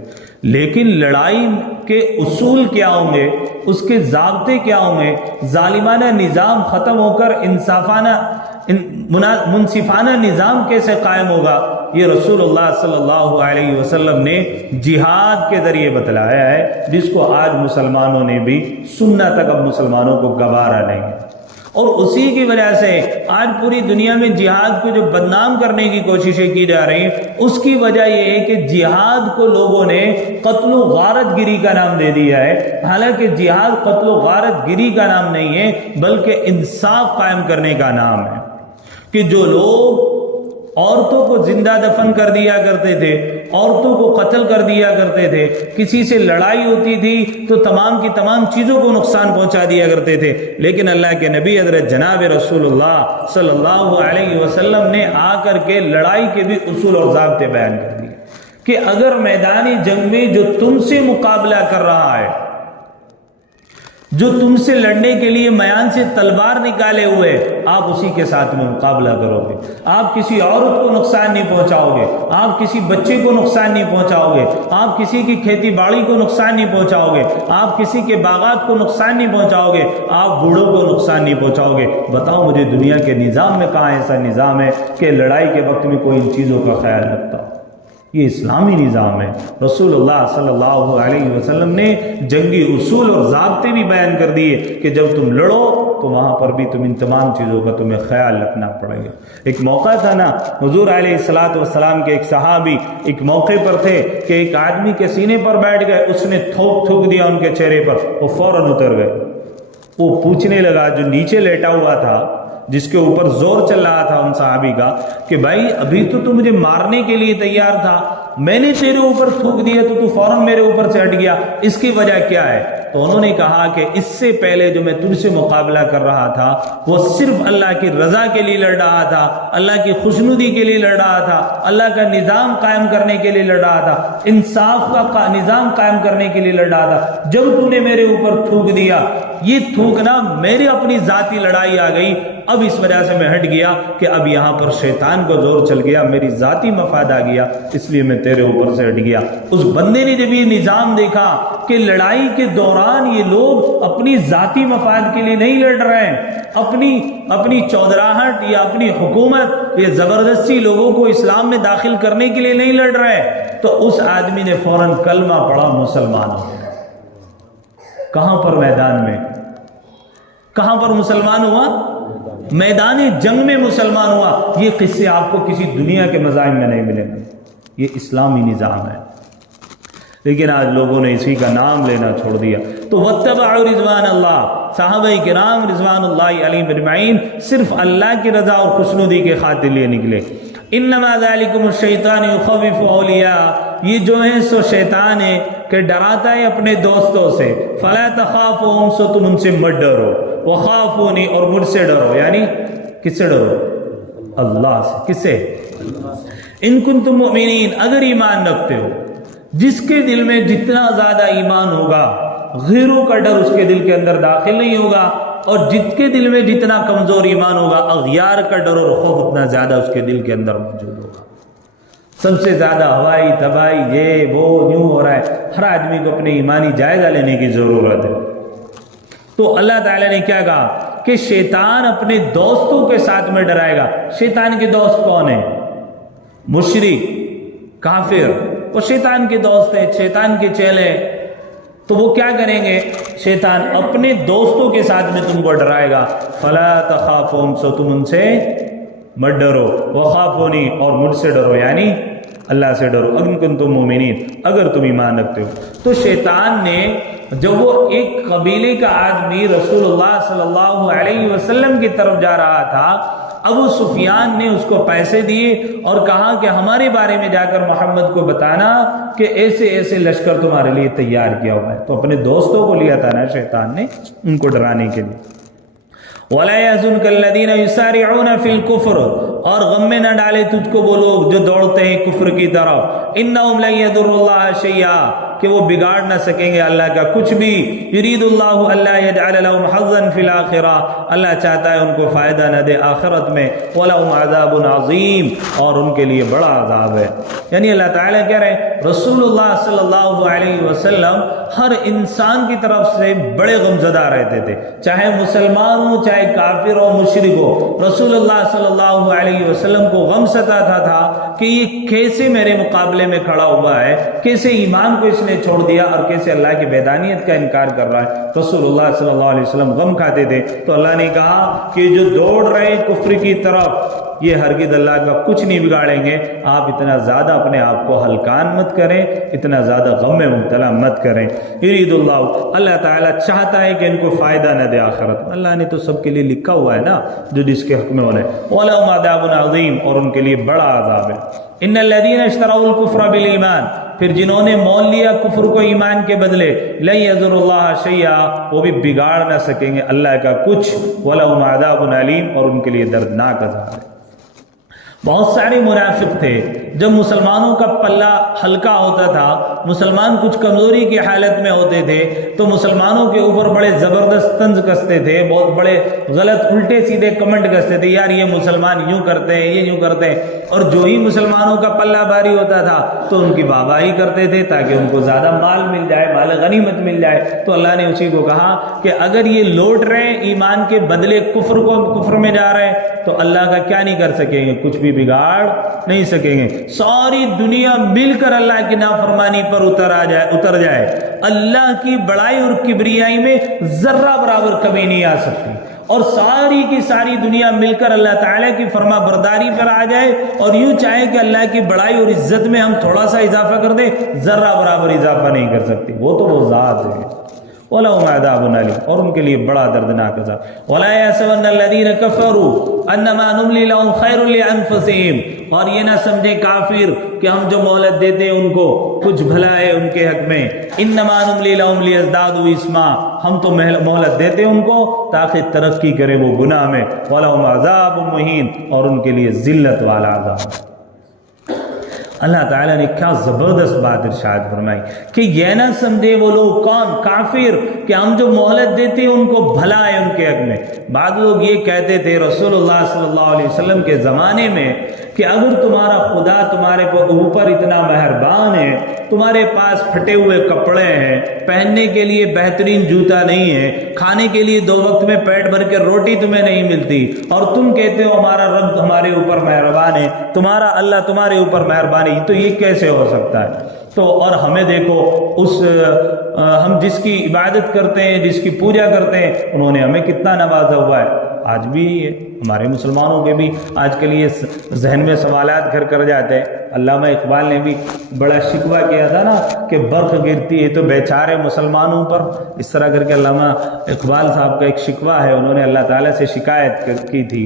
لیکن لڑائی کے اصول کیا ہوں گے، اس کے ضابطے کیا ہوں گے، ظالمانہ نظام ختم ہو کر منصفانہ نظام کیسے قائم ہوگا، یہ رسول اللہ صلی اللہ علیہ وسلم نے جہاد کے ذریعے بتلایا ہے، جس کو آج مسلمانوں نے بھی سننا تک اب مسلمانوں کو گوارا نہیں ہے۔ اور اسی کی وجہ سے آج پوری دنیا میں جہاد کو جو بدنام کرنے کی کوششیں کی جا رہی ہیں، اس کی وجہ یہ ہے کہ جہاد کو لوگوں نے قتل و غارت گری کا نام دے دیا ہے، حالانکہ جہاد قتل و غارت گری کا نام نہیں ہے، بلکہ انصاف قائم کرنے کا نام ہے۔ کہ جو لوگ عورتوں کو زندہ دفن کر دیا کرتے تھے، عورتوں کو قتل کر دیا کرتے تھے، کسی سے لڑائی ہوتی تھی تو تمام کی تمام چیزوں کو نقصان پہنچا دیا کرتے تھے، لیکن اللہ کے نبی حضرت جناب رسول اللہ صلی اللہ علیہ وسلم نے آ کر کے لڑائی کے بھی اصول اور ضابطے بیان کر دیے کہ اگر میدانی جنگ میں جو تم سے مقابلہ کر رہا ہے، جو تم سے لڑنے کے لیے میان سے تلوار نکالے ہوئے، آپ اسی کے ساتھ میں مقابلہ کرو گے، آپ کسی عورت کو نقصان نہیں پہنچاؤ گے، آپ کسی بچے کو نقصان نہیں پہنچاؤ گے، آپ کسی کی کھیتی باڑی کو نقصان نہیں پہنچاؤ گے، آپ کسی کے باغات کو نقصان نہیں پہنچاؤ گے، آپ بوڑھوں کو نقصان نہیں پہنچاؤ گے۔ بتاؤ مجھے دنیا کے نظام میں کہاں ایسا نظام ہے کہ لڑائی کے وقت میں کوئی ان چیزوں کا خیال رکھتا؟ یہ اسلامی نظام ہے۔ رسول اللہ صلی اللہ علیہ وسلم نے جنگی اصول اور ضابطے بھی بیان کر دیے کہ جب تم لڑو تو وہاں پر بھی ان تمام چیزوں کا تمہیں خیال رکھنا پڑے گا۔ ایک موقع تھا نا، حضور علیہ السلام کے ایک صحابی ایک موقع پر تھے کہ ایک آدمی کے سینے پر بیٹھ گئے، اس نے تھوک دیا ان کے چہرے پر، وہ فوراً اتر گئے۔ وہ پوچھنے لگا جو نیچے لیٹا ہوا تھا، جس کے اوپر زور چل رہا تھا ان صحابی کا، کہ بھائی ابھی تو مجھے مارنے کے لیے تیار تھا، میں نے تیرے اوپر تھوک دیا تو فوراً میرے اوپر سے ہٹ گیا، اس کی وجہ کیا ہے؟ تو انہوں نے کہا کہ اس سے پہلے جو میں تجھ سے مقابلہ کر رہا تھا وہ صرف اللہ کی رضا کے لیے لڑ رہا تھا، اللہ کی خوشنودی کے لیے لڑ رہا تھا، اللہ کا نظام قائم کرنے کے لیے لڑ رہا تھا، انصاف کا نظام قائم کرنے کے لیے لڑ رہا تھا۔ جب تو نے میرے اوپر تھوک دیا، یہ تھوکنا میری اپنی ذاتی لڑائی آ گئی، اب اس وجہ سے میں ہٹ گیا کہ اب یہاں پر شیطان کو زور چل گیا، میری ذاتی مفاد آ گیا، اس لیے میں تیرے اوپر سے ہٹ گیا۔ اس بندے نے جب یہ نظام دیکھا کہ لڑائی کے دوران یہ لوگ اپنی ذاتی مفاد کے لیے نہیں لڑ رہے ہیں، اپنی چودراہٹ یا اپنی حکومت یا زبردستی لوگوں کو اسلام میں داخل کرنے کے لیے نہیں لڑ رہے، تو اس آدمی نے فوراً کلمہ پڑھا، مسلمان ہو گیا۔ کہاں پر؟ میدان میں۔ کہاں پر مسلمان ہوا؟ میدان جنگ میں مسلمان ہوا۔ یہ قصے آپ کو کسی دنیا کے مذاہب میں نہیں ملیں گے، یہ اسلامی نظام ہے۔ لیکن آج لوگوں نے اسی کا نام لینا چھوڑ دیا. تو واتبعوا رضوان اللہ، صحابہ کرام رضوان اللہ علیہم اجمعین صرف اللہ کی رضا اور خوشنودی کے خاطر لیے نکلے. انما ذالکم الشیطان یخوف اولیاء، یہ جو ہے سو شیطان ہے کہ ڈراتا ہے اپنے دوستوں سے. فلا تخافوہم، سو تم ان سے مت ڈرو. وخافونی، اور مجھ سے ڈرو. یعنی کس سے ڈرو؟ اللہ سے. کس سے؟ ان کنتم مؤمنین، اگر ایمان رکھتے ہو. جس کے دل میں جتنا زیادہ ایمان ہوگا غیروں کا ڈر اس کے دل کے اندر داخل نہیں ہوگا، اور جس کے دل میں جتنا کمزور ایمان ہوگا اغیار کا ڈر اور خوف اتنا زیادہ اس کے دل کے اندر موجود ہوگا. سب سے زیادہ ہوائی تباہی یہ وہ یوں ہو رہا ہے. ہر آدمی کو اپنے ایمانی جائزہ لینے کی ضرورت ہے. تو اللہ تعالیٰ نے کیا کہا کہ شیطان اپنے دوستوں کے ساتھ میں ڈرائے گا. شیطان کے دوست کون ہیں؟ مشرک، کافر، وہ شیطان کے دوست ہیں، شیطان کے چیلے. تو وہ کیا کریں گے؟ شیطان اپنے دوستوں کے ساتھ میں تم کو ڈرائے گا. فلا تخافوہم، سو تم ان سے مت ڈرو. وخافونی، اور مجھ سے ڈرو، یعنی اللہ سے ڈرو. ان کنتم مومنین، اگر تم ایمان رکھتے ہو. تو شیطان نے جب وہ ایک قبیلے کا آدمی رسول اللہ صلی اللہ علیہ وسلم کی طرف جا رہا تھا، ابو سفیان نے اس کو پیسے دیے اور کہا کہ ہمارے بارے میں جا کر محمد کو بتانا کہ ایسے ایسے لشکر تمہارے لیے تیار کیا ہوا ہے. تو اپنے دوستوں کو لیا تھا نا شیطان نے ان کو ڈرانے کے لیے. وَلَا يَحْزُنْكَ الَّذِينَ يُسَارِعُونَ فِي الْكُفْرِ، اور غم میں نہ ڈالے تجھ کو وہ لوگ جو دوڑتے ہیں کفر کی طرف. إِنَّهُمْ لَن يَضُرُّوا اللَّهَ شَيْئًا، کہ وہ بگاڑ نہ سکیں گے اللہ کا کچھ بھی. يُرِيدُ اللَّهُ أَلَّا يَجْعَلَ لَهُمْ حَظًّا فِي الْآخِرَةِ، اللہ چاہتا ہے ان کو فائدہ نہ دے آخرت میں. وَلَهُمْ عَذَابٌ عَظِيمٌ، اور ان کے لیے بڑا عذاب ہے. یعنی اللہ تعالیٰ کہہ رہے ہیں رسول اللہ صلی اللہ علیہ وسلم ہر انسان کی طرف سے بڑے غمزدہ رہتے تھے، چاہے مسلمان ہو چاہے کافر ہو مشرک ہو. رسول اللہ صلی اللہ علیہ وسلم کو غم ستاتا تھا کہ یہ کیسے میرے مقابلے میں کھڑا ہوا ہے، کیسے ایمان کو اس نے چھوڑ دیا اور کیسے اللہ کی وحدانیت کا انکار کر رہا ہے. رسول اللہ صلی اللہ علیہ وسلم غم کھاتے تھے. تو اللہ نے کہا کہ جو دوڑ رہے ہیں کفر کی طرف یہ ہرگز اللہ کا کچھ نہیں بگاڑیں گے. آپ اتنا زیادہ اپنے آپ کو ہلکان مت کریں، اتنا زیادہ غم میں مبتلا مت کریں. یرید اللہ، اللہ تعالیٰ چاہتا ہے کہ ان کو فائدہ نہ دے آخرت. اللہ نے تو سب کے لیے لکھا ہوا ہے نا جو جس کے حق میں ہونا ہے. وَلَهُمْ عَذَابٌ عَظِيمٌ، اور ان کے لیے بڑا عذاب ہے. ان الذین اشتروا الکفر بالایمان، پھر جنہوں نے مول لیا کفر کو ایمان کے بدلے. لن یضروا اللہ شیئا، وہ بھی بگاڑ نہ سکیں گے اللہ کا کچھ. وَلَهُمْ عَذَابٌ عَلِيمٌ، اور ان کے لیے دردناک عذاب ہے. بہت سارے منافق تھے. جب مسلمانوں کا پلہ ہلکا ہوتا تھا، مسلمان کچھ کمزوری کی حالت میں ہوتے تھے، تو مسلمانوں کے اوپر بڑے زبردست طنز کستے تھے، بہت بڑے غلط الٹے سیدھے کمنٹ کستے تھے. یار یہ مسلمان یوں کرتے ہیں، یہ یوں کرتے ہیں. اور جو ہی مسلمانوں کا پلہ بھاری ہوتا تھا تو ان کی واہواہی کرتے تھے تاکہ ان کو زیادہ مال مل جائے، مال غنیمت مل جائے. تو اللہ نے اسی کو کہا کہ اگر یہ لوٹ رہے ہیں ایمان کے بدلے کفر میں جا رہے ہیں تو اللہ کا کیا نہیں کر سکیں گے؟ کچھ بھی بگاڑ نہیں سکیں گے. ساری دنیا مل کر اللہ کی نافرمانی پر اتر جائے، اللہ کی بڑائی اور کبریائی میں ذرہ برابر کمی نہیں آ سکتی. اور ساری کی ساری دنیا مل کر اللہ تعالیٰ کی فرما برداری پر آ جائے اور یوں چاہے کہ اللہ کی بڑائی اور عزت میں ہم تھوڑا سا اضافہ کر دیں، ذرہ برابر اضافہ نہیں کر سکتی. وہ تو وہ ذات ہے. وَلَهُمْ عَذَابٌ عَلِيمٌ، اور ان کے لیے بڑا دردناک عذاب. وَلَا يَحْسَبَنَّ الَّذِينَ كَفَرُوا أَنَّمَا نُمْلِي لَهُمْ خَيْرٌ لِأَنفُسِهِمْ، اور یہ نہ سمجھے کافر کہ ہم جو مہلت دیتے ہیں ان کو کچھ بھلا ہے ان کے حق میں. إِنَّمَا نُمْلِي لَهُمْ لِيَزْدَادُوا إِثْمًا، ہم تو مہلت دیتے ہیں ان کو تاکہ ترقی کرے وہ گناہ میں. وَلَهُمْ عَذَابٌ مُهِينٌ، اور ان کے لیے ذلت والا عذاب. اللہ تعالیٰ نے کیا زبردست بات ارشاد فرمائی کہ یہ نہ سمجھے وہ لوگ کون کافر کہ ہم جو مہلت دیتے ہیں ان کو بھلا ہے ان کے حق میں. بعض لوگ یہ کہتے تھے رسول اللہ صلی اللہ علیہ وسلم کے زمانے میں کہ اگر تمہارا خدا تمہارے اوپر اتنا مہربان ہے، تمہارے پاس پھٹے ہوئے کپڑے ہیں، پہننے کے لیے بہترین جوتا نہیں ہے، کھانے کے لیے 2 وقت میں پیٹ بھر کے روٹی تمہیں نہیں ملتی، اور تم کہتے ہو ہمارا رب ہمارے اوپر مہربان ہے، تمہارا اللہ تمہارے اوپر مہربان ہے، تو یہ کیسے ہو سکتا ہے؟ تو اور ہمیں دیکھو ہم جس کی عبادت کرتے ہیں، جس کی پوجا کرتے ہیں، انہوں نے ہمیں کتنا نوازا ہوا ہے. آج بھی ہے، ہمارے مسلمانوں کے بھی آج کے لیے ذہن میں سوالات گھر کر جاتے ہیں۔ علامہ اقبال نے بھی بڑا شکوہ کیا تھا نا کہ برق گرتی ہے تو بیچارے مسلمانوں پر، اس طرح کر کے علامہ اقبال صاحب کا ایک شکوہ ہے، انہوں نے اللہ تعالیٰ سے شکایت کی تھی،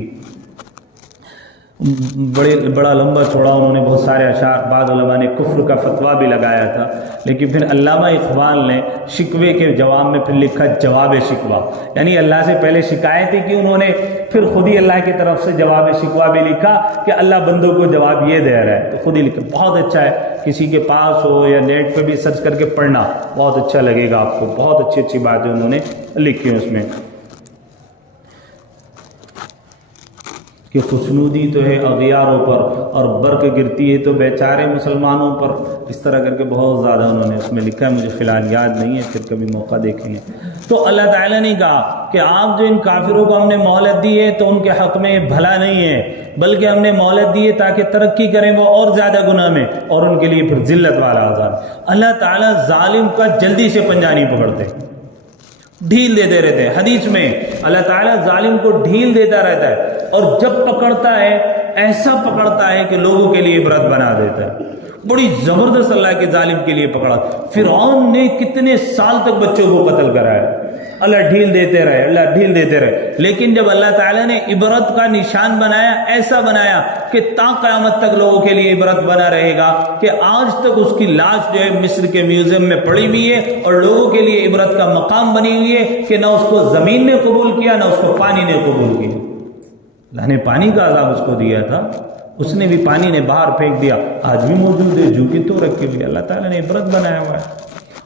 بڑا لمبا چوڑا انہوں نے بہت سارے اشعار، بعض علماء نے کفر کا فتویٰ بھی لگایا تھا، لیکن پھر علامہ اقبال نے شکوے کے جواب میں پھر لکھا جواب شکوہ، یعنی اللہ سے پہلے شکایتیں کی انہوں نے، پھر خود ہی اللہ کی طرف سے جواب شکوہ بھی لکھا کہ اللہ بندوں کو جواب یہ دے رہا ہے، تو خود ہی لکھا، بہت اچھا ہے، کسی کے پاس ہو یا نیٹ پہ بھی سرچ کر کے پڑھنا، بہت اچھا لگے گا آپ کو، بہت اچھی اچھی باتیں انہوں نے لکھی اس میں، کہ خوشنودی تو ہے اغیاروں پر اور برق گرتی ہے تو بیچارے مسلمانوں پر، اس طرح کر کے بہت زیادہ انہوں نے اس میں لکھا ہے، مجھے فی الحال یاد نہیں ہے، پھر کبھی موقع دیکھیں گے۔ تو اللہ تعالیٰ نے کہا کہ آپ جو ان کافروں کو ہم نے مہلت دی ہے تو ان کے حق میں بھلا نہیں ہے، بلکہ ہم نے مہلت دی ہے تاکہ ترقی کریں وہ اور زیادہ گناہ میں، اور ان کے لیے پھر ذلت والا عذاب۔ اللہ تعالیٰ ظالم کا جلدی سے پنجہ نہیں پکڑتے، ڈھیل دیتے رہتے ہیں، حدیث میں اللہ تعالیٰ ظالم کو ڈھیل دیتا رہتا ہے، اور جب پکڑتا ہے ایسا پکڑتا ہے کہ لوگوں کے لیے عبرت بنا دیتا ہے، بڑی زبردست اللہ کے ظالم کے لیے پکڑا۔ فرعون نے کتنے سال تک بچوں کو قتل کرایا، اللہ ڈھیل دیتے رہے، اللہ ڈھیل دیتے رہے، لیکن جب اللہ تعالیٰ نے عبرت کا نشان بنایا، ایسا بنایا کہ تا قیامت تک لوگوں کے لیے عبرت بنا رہے گا، کہ آج تک اس کی لاش جو ہے مصر کے میوزیم میں پڑی ہوئی ہے، اور لوگوں کے لیے عبرت کا مقام بنی ہوئی ہے کہ نہ اس کو زمین نے قبول کیا نہ اس کو پانی نے قبول کیا۔ اللہ نے پانی کا عذاب اس کو دیا تھا، اس نے بھی پانی نے باہر پھینک دیا، آج بھی موجود ہے، جو کہ تو رکھی ہوئی، اللہ تعالیٰ نے عبرت بنایا ہوا ہے۔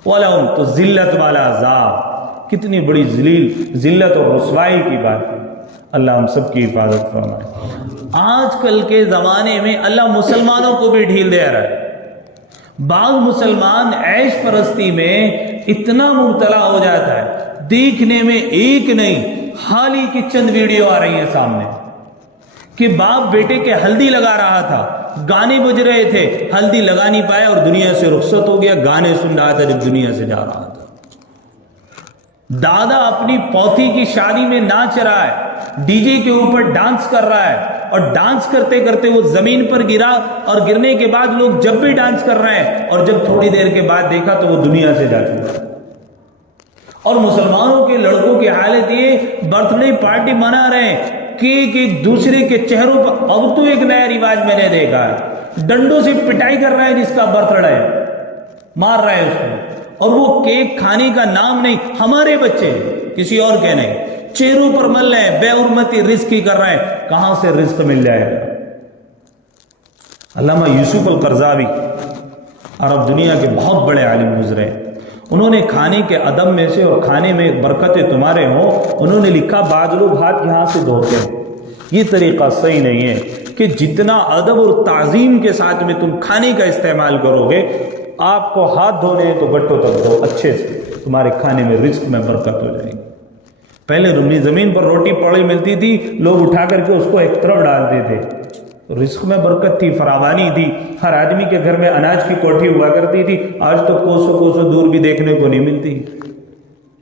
وَلَهُمْ تو ذلت والا عذاب، کتنی بڑی ذلت اور رسوائی کی بات ہے، اللہ ہم سب کی حفاظت فرمائے۔ آج کل کے زمانے میں اللہ مسلمانوں کو بھی ڈھیل دے رہا ہے، بعض مسلمان عیش پرستی میں اتنا مبتلا ہو جاتا ہے، دیکھنے میں ایک نہیں حال ہی کی چند ویڈیو آ رہی ہیں سامنے کہ باپ بیٹے کے ہلدی لگا رہا تھا، گانے بج رہے تھے، ہلدی لگا نہیں پایا اور دنیا سے رخصت ہو گیا، گانے سن رہا تھا جب دنیا سے جا رہا تھا۔ دادا اپنی پوتی کی شادی میں ناچ رہا ہے، ڈی جے کے اوپر ڈانس کر رہا ہے، اور ڈانس کرتے کرتے وہ زمین پر گرا، اور گرنے کے بعد لوگ جب بھی ڈانس کر رہے ہیں، اور جب تھوڑی دیر کے بعد دیکھا تو وہ دنیا سے جا چکا۔ اور مسلمانوں کے لڑکوں کی حالت یہ برتھ ڈے پارٹی منا رہے ہیں، کیک ایک دوسرے کے چہروں پر، اب تو ایک نیا رواج میں نے دیکھا ہے، ڈنڈوں سے پٹائی کر رہا ہے جس کا برتھ ڈے، مار رہا ہے اس کو، اور وہ کیک کھانے کا نام نہیں، ہمارے بچے کسی اور کے نہیں، چہروں پر مل رہے ہیں، بے حرمتی رزق ہی کر رہے ہیں، کہاں سے رزق مل جائے گا۔ علامہ یوسف القرضاوی عرب دنیا کے بہت بڑے عالم گزرے، انہوں نے کھانے کے ادب میں سے اور کھانے میں برکتیں تمہارے ہوں، انہوں نے لکھا بعض لوگ ہاتھ یہاں سے دھوتے ہیں، یہ طریقہ صحیح نہیں ہے کہ جتنا ادب اور تعظیم کے ساتھ میں تم کھانے کا استعمال کرو گے، آپ کو ہاتھ دھونے ہیں تو گٹوں تک دھو اچھے سے، تمہارے کھانے میں رزق میں برکت ہو جائے گی۔ پہلے زمین پر روٹی پڑی ملتی تھی، لوگ اٹھا کر کے اس کو ایک طرف ڈالتے تھے، رزق میں برکت تھی، فراوانی تھی، ہر آدمی کے گھر میں اناج کی کوٹھی ہوا کرتی تھی، آج تو کوسوں کوسوں دور بھی دیکھنے کو نہیں ملتی۔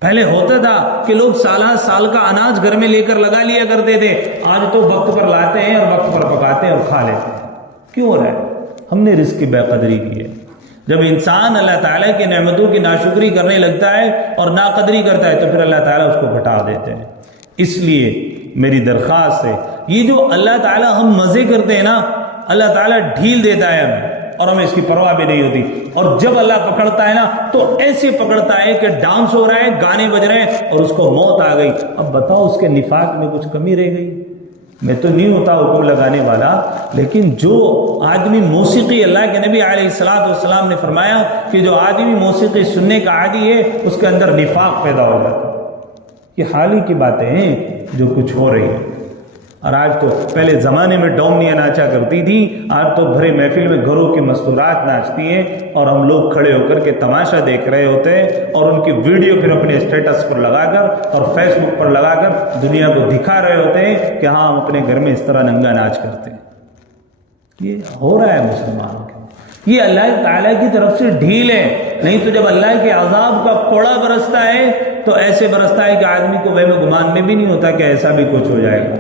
پہلے ہوتا تھا کہ لوگ سال کا اناج گھر میں لے کر لگا لیا کرتے تھے، آج تو وقت پر لاتے ہیں اور وقت پر پکاتے ہیں اور کھا لیتے ہیں۔ کیوں ہو رہا ہے؟ ہم نے رزق کی بے قدری کی ہے۔ جب انسان اللہ تعالیٰ کی نعمتوں کی ناشکری کرنے لگتا ہے اور ناقدری کرتا ہے تو پھر اللہ تعالیٰ اس کو گھٹا دیتے ہیں۔ اس لیے میری درخواست ہے، یہ جو اللہ تعالیٰ ہم مزے کرتے ہیں نا، اللہ تعالیٰ ڈھیل دیتا ہے ہمیں اور ہمیں اس کی پرواہ بھی نہیں ہوتی، اور جب اللہ پکڑتا ہے نا تو ایسے پکڑتا ہے کہ ڈانس ہو رہا ہے، گانے بج رہے ہیں اور اس کو موت آ گئی۔ اب بتاؤ اس کے نفاق میں کچھ کمی رہ گئی؟ میں تو نہیں ہوتا حکم لگانے والا، لیکن جو آدمی موسیقی، اللہ کے نبی علیہ السلام نے فرمایا کہ جو آدمی موسیقی سننے کا عادی ہے اس کے اندر نفاق پیدا ہو جاتا ہے۔ یہ حال ہی کی باتیں ہیں جو کچھ ہو رہی ہیں۔ اور آج تو پہلے زمانے میں ڈومنیاں ناچا کرتی تھی، آج تو بھرے محفل میں گھروں کی مستورات ناچتی ہیں اور ہم لوگ کھڑے ہو کر کے تماشا دیکھ رہے ہوتے ہیں اور ان کی ویڈیو پھر اپنے اسٹیٹس پر لگا کر اور فیس بک پر لگا کر دنیا کو دکھا رہے ہوتے ہیں کہ ہاں ہم اپنے گھر میں اس طرح ننگا ناچ کرتے ہیں۔ یہ ہو رہا ہے مسلمانوں کے، یہ اللہ تعالیٰ کی طرف سے ڈھیل ہے، نہیں تو جب اللہ کے عذاب کا کوڑا برستا ہے تو ایسے برستا ہے کہ آدمی کو وہم گمان میں بھی نہیں ہوتا کہ ایسا بھی کچھ ہو جائے گا.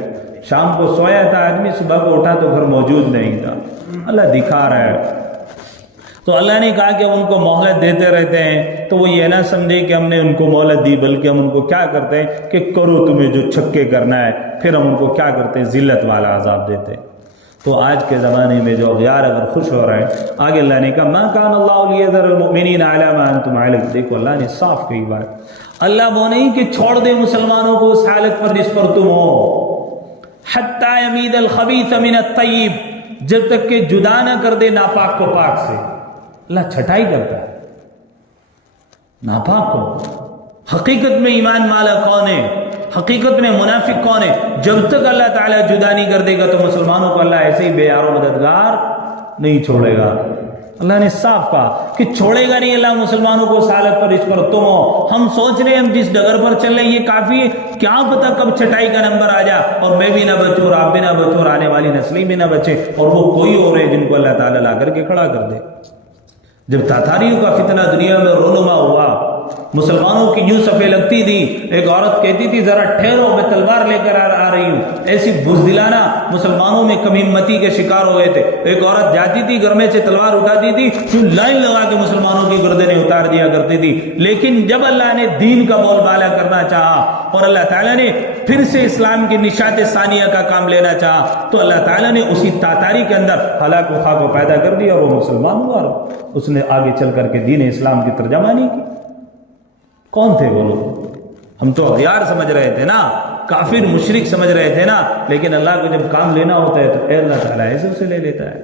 شام کو سویا تھا آدمی، صبح کو اٹھا تو گھر موجود نہیں تھا. اللہ دکھا رہا ہے. تو اللہ نے کہا کہ ان کو مہلت دیتے رہتے ہیں، تو وہ یہ نہ سمجھے کہ ہم نے ان کو مہلت دی، بلکہ ہم ان کو کیا کرتے ہیں کہ کرو تمہیں جو چھکے کرنا ہے، پھر ہم ان کو کیا کرتے ہیں ذلت والا عذاب دیتے. تو آج کے زمانے میں جو اغیار اگر خوش ہو رہے ہیں، آگے اللہ نے کہا ما کان اللہ لیذر المؤمنین علی ما انتم علیہ. دیکھو اللہ نے صاف کہی بات. اللہ وہ نہیں کہ چھوڑ دے مسلمانوں کو اس حالت پر جس پر تم ہو، حتی یمید الخبیث من الطیب، جب تک کہ جدا نہ کر دے ناپاک کو پاک سے. اللہ چھٹائی کرتا ہے ناپاک کو. حقیقت میں ایمان والا کون ہے، حقیقت میں منافق کون ہے؟ جب تک اللہ تعالیٰ جدا نہیں کر دے گا تو مسلمانوں کو اللہ ایسے ہی بے یار و مددگار نہیں چھوڑے گا. اللہ نے صاف کہا کہ چھوڑے گا نہیں اللہ مسلمانوں کو سالت پر اس پر تم ہو. ہم سوچ رہے ہیں ہم جس ڈگر پر چل رہے ہیں یہ کافی ہے، کیا پتہ کب چھٹائی کا نمبر آ جا اور میں بھی نہ بچوں اور آپ بھی نہ بچوں اور آنے والی نسلیں بھی نہ بچے، اور وہ کوئی اور ہے جن کو اللہ تعالیٰ لا کر کے کھڑا کر دے. جب تاتاریوں کا فتنہ دنیا میں رونما ہوا، مسلمانوں کی یوں صفیں لگتی تھی، ایک عورت کہتی تھی ذرا ٹھہرو میں تلوار لے کر آ رہی ہوں. ایسی بزدلانہ مسلمانوں میں کم ہمتی کے شکار ہوئے تھے. ایک عورت جاتی تھی گھر میں سے تلوار اٹھاتی تھی، یوں لائن لگا کے مسلمانوں کی گردنیں اتار دیا کرتی تھی. لیکن جب اللہ نے دین کا بول بالا کرنا چاہا اور اللہ تعالیٰ نے پھر سے اسلام کی نشات ثانیہ کا کام لینا چاہا، تو اللہ تعالیٰ نے اسی تاتاری کے اندر ہلاک و خاک کو پیدا کر دیا اور وہ مسلمان ہوا. اس نے آگے چل کر کے دین اسلام کی ترجمانی کی. کون تھے وہ لوگ؟ ہم تو اغیار سمجھ رہے تھے نا، کافر مشرک سمجھ رہے تھے نا، لیکن اللہ کو جب کام لینا ہوتا ہے تو اے اللہ تعالیٰ ایسے اسے لے لیتا ہے.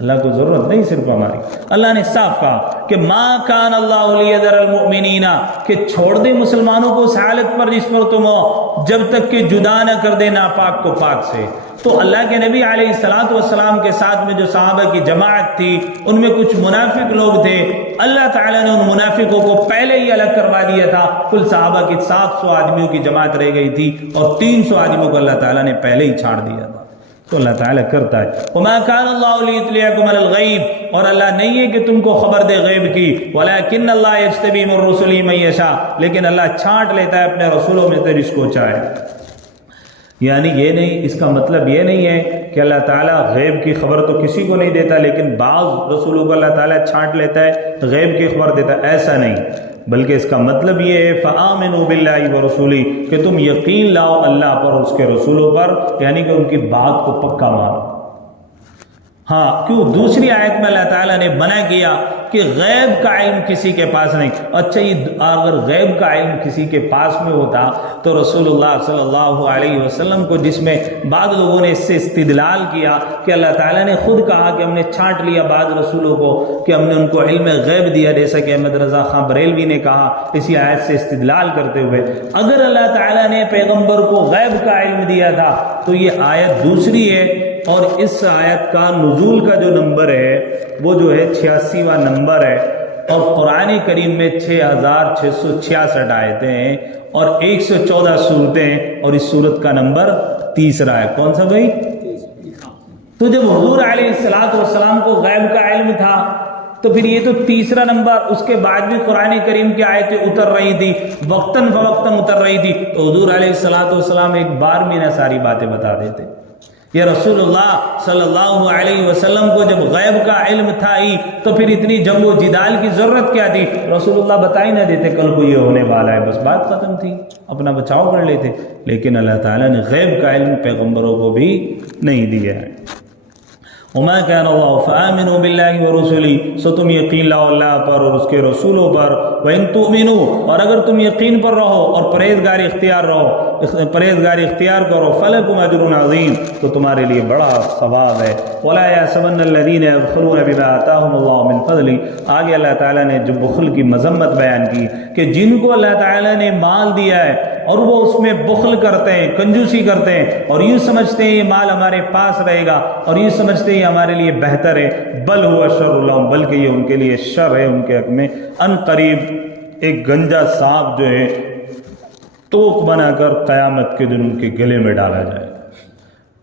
اللہ کو ضرورت نہیں صرف ہماری. اللہ نے صاف کہا کہ ما کان اللہ لیذر المؤمنین، کہ چھوڑ دے مسلمانوں کو اس حالت پر جس پر تم ہو جب تک کہ جدا نہ کر دے ناپاک کو پاک سے. تو اللہ کے نبی علیہ الصلوۃ والسلام کے ساتھ میں جو صحابہ کی جماعت تھی ان میں کچھ منافق لوگ تھے. اللہ تعالیٰ نے ان منافقوں کو پہلے ہی الگ کروا دیا تھا. کل صحابہ کی 700 آدمیوں کی جماعت رہ گئی تھی اور 300 آدمیوں کو اللہ تعالیٰ نے پہلے ہی چھاڑ دیا تھا. تو اللہ تعالیٰ کرتا ہے. وما كان الله ليطلعكم على الغيب، اور اللہ نہیں ہے کہ تم کو خبر دے غیب کی. ولكن الله يجتبي من رسله من يشاء، لیکن اللہ چھانٹ لیتا ہے اپنے رسولوں میں سے جس کو چاہے. یعنی یہ نہیں، اس کا مطلب یہ نہیں ہے کہ اللہ تعالیٰ غیب کی خبر تو کسی کو نہیں دیتا، لیکن بعض رسولوں کو اللہ تعالیٰ چھانٹ لیتا ہے غیب کی خبر دیتا ہے، ایسا نہیں. بلکہ اس کا مطلب یہ ہے فآمنوا باللہ ورسولہ، کہ تم یقین لاؤ اللہ پر اور اس کے رسولوں پر، یعنی کہ ان کی بات کو پکا مانو. ہاں کیوں؟ دوسری آیت میں اللہ تعالیٰ نے منع کیا کہ غیب کا علم کسی کے پاس نہیں. اچھا یہ اگر غیب کا علم کسی کے پاس میں ہوتا تو رسول اللہ صلی اللہ علیہ وسلم کو، جس میں بعض لوگوں نے اس سے استدلال کیا کہ اللہ تعالیٰ نے خود کہا کہ ہم نے چھانٹ لیا بعض رسولوں کو کہ ہم نے ان کو علم غیب دیا، جیسا کہ احمد رضا خان بریلوی نے کہا اسی آیت سے استدلال کرتے ہوئے. اگر اللہ تعالیٰ نے پیغمبر کو غیب کا علم دیا تھا تو یہ آیت دوسری ہے، اور اس آیت کا نزول کا جو نمبر ہے وہ جو ہے 86واں نمبر ہے، اور قرآن کریم میں 6666 آیتیں ہیں اور 114 صورتیں ہیں، اور اس صورت کا نمبر تیسرا ہے. کون سا بھائی؟ تو جب حضور علیہ السلام کو غیب کا علم تھا تو پھر یہ تو تیسرا نمبر، اس کے بعد بھی قرآن کریم کی آیتیں اتر رہی تھی، وقتاً فوقتاً اتر رہی تھی، تو حضور علیہ السلام ایک بار میں نہ ساری باتیں بتا دیتے. یہ رسول اللہ صلی اللہ علیہ وسلم کو جب غیب کا علم تھا ہی تو پھر اتنی جنگ و جدال کی ضرورت کیا تھی؟ رسول اللہ بتا ہی نہ دیتے کل کو یہ ہونے والا ہے، بس بات ختم تھی، اپنا بچاؤ کر لیتے. لیکن اللہ تعالیٰ نے غیب کا علم پیغمبروں کو بھی نہیں دیا ہے. وما كان الله فآمنوا بالله ورسله، سو تم یقین لاؤ اللہ پر اور اس کے رسولوں پر. وإن تؤمنوا، اور اگر تم یقین پر رہو اور پرہیزگاری اختیار کرو، فلکم اجر عظیم، تو تمہارے لیے بڑا ثواب ہے. ولا يحسبن الذين يبخلون بما آتاهم الله من فضله، آگے اللہ تعالیٰ نے جو بخل کی مذمت بیان کی کہ جن کو اللہ تعالیٰ نے مال دیا ہے اور وہ اس میں بخل کرتے ہیں، کنجوسی کرتے ہیں، اور یوں سمجھتے ہیں یہ مال ہمارے پاس رہے گا، اور یوں سمجھتے ہیں یہ ہمارے لیے بہتر ہے. بل ہوا شر لہم، بلکہ یہ ان کے لیے شر ہے، ان کے حق میں. ان قریب ایک گنجا سانپ جو ہے توق بنا کر قیامت کے دن ان کے گلے میں ڈالا جائے.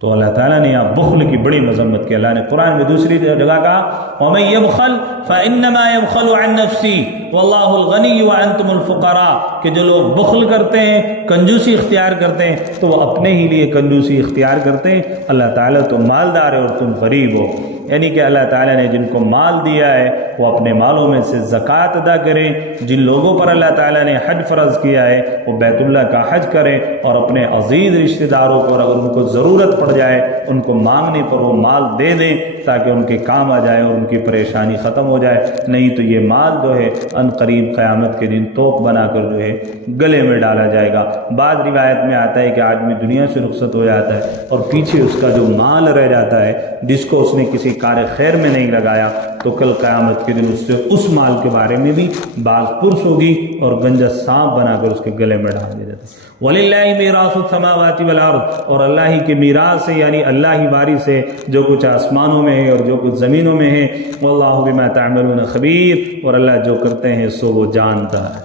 تو اللہ تعالیٰ نے یہاں بخل کی بڑی مذمت کی. اللہ نے قرآن میں دوسری جگہ کہا وَمَن يَبْخَلْ فَإِنَّمَا يَبْخَلُ عَن نَفْسِهِ وَاللَّهُ الْغَنِيُّ وَأَنْتُمُ الْفُقَرَاءُ کہ جو لوگ بخل کرتے ہیں، کنجوسی اختیار کرتے ہیں، تو وہ اپنے ہی لیے کنجوسی اختیار کرتے ہیں. اللہ تعالیٰ تو مالدار ہے اور تم غریب ہو. یعنی کہ اللہ تعالیٰ نے جن کو مال دیا ہے وہ اپنے مالوں میں سے زکوٰۃ ادا کریں. جن لوگوں پر اللہ تعالیٰ نے حج فرض کیا ہے وہ بیت اللہ کا حج کریں، اور اپنے عزیز رشتہ داروں کو اگر ان کو ضرورت پڑ جائے ان کو مانگنے پر وہ مال دے دیں تاکہ ان کے کام آ جائے اور ان کی پریشانی ختم ہو جائے. نہیں تو یہ مال جو ہے ان قریب قیامت کے دن توق بنا کر جو ہے گلے میں ڈالا جائے گا. بعض روایت میں آتا ہے کہ آدمی دنیا سے رخصت ہو جاتا ہے اور پیچھے اس کا جو مال رہ جاتا ہے جس کو اس نے کسی کار خیر میں نہیں لگایا، تو کل قیامت کے دن اس سے اس مال کے بارے میں بھی باز پرس ہوگی اور گنجا سانپ بنا کر اس کے گلے میں ڈال دیا جاتا ہے. وَلِلَّهِ مِيرَاثُ السَّمَاوَاتِ وَالْأَرْضِ اور اللہ ہی کے میراث سے یعنی اللہ ہی وارث ہے جو کچھ آسمانوں میں ہے اور جو کچھ زمینوں میں ہے. وَاللَّهُ بِمَا تَعْمَلُونَ خَبِيرٌ اور اللہ جو کرتے ہیں سو وہ جانتا ہے.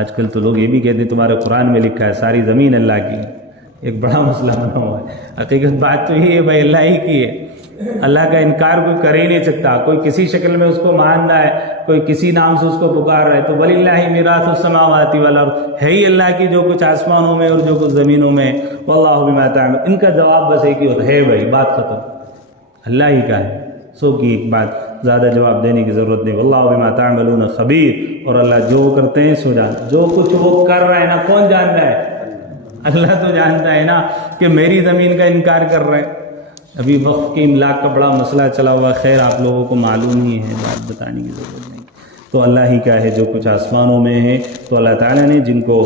آج کل تو لوگ یہ بھی کہتے ہیں تمہارے قرآن میں لکھا ہے ساری زمین اللہ کی. ایک بڑا مسئلہ بنا ہوا ہے. حقیقت بات تو یہ ہے بھائی اللہ ہی کی ہے. اللہ کا انکار کوئی کر ہی نہیں سکتا. کوئی کسی شکل میں اس کو مان رہا ہے، کوئی کسی نام سے اس کو پکار رہا ہے. تو وَلِلَّهِ مِيرَاثُ السَّمَاوَاتِ وَالْأَرْضِ ہے ہی اللہ کی جو کچھ آسمانوں میں اور جو کچھ زمینوں میں. وَاللَّهُ بِمَا تَعْمَلُونَ ان کا جواب بس ایک ہی ہوتا ہے بھائی بات ختم. اللہ ہی کا ہے سو کی ایک بات، زیادہ جواب دینے کی ضرورت نہیں. وَاللَّهُ بِمَا تَعْمَلُونَ خَبِيرٌ اور اللہ جو کرتے ہیں سو جانتا. جو کچھ وہ کر رہا ہے نا کون جان رہا ہے؟ اللہ تو جانتا ہے نا کہ میری زمین کا انکار کر رہے ہیں. ابھی وقف کی املاک کا بڑا مسئلہ چلا ہوا، خیر آپ لوگوں کو معلوم ہی ہے، بات بتانے کی ضرورت نہیں. تو اللہ ہی کا ہے جو کچھ آسمانوں میں ہے. تو اللہ تعالیٰ نے جن کو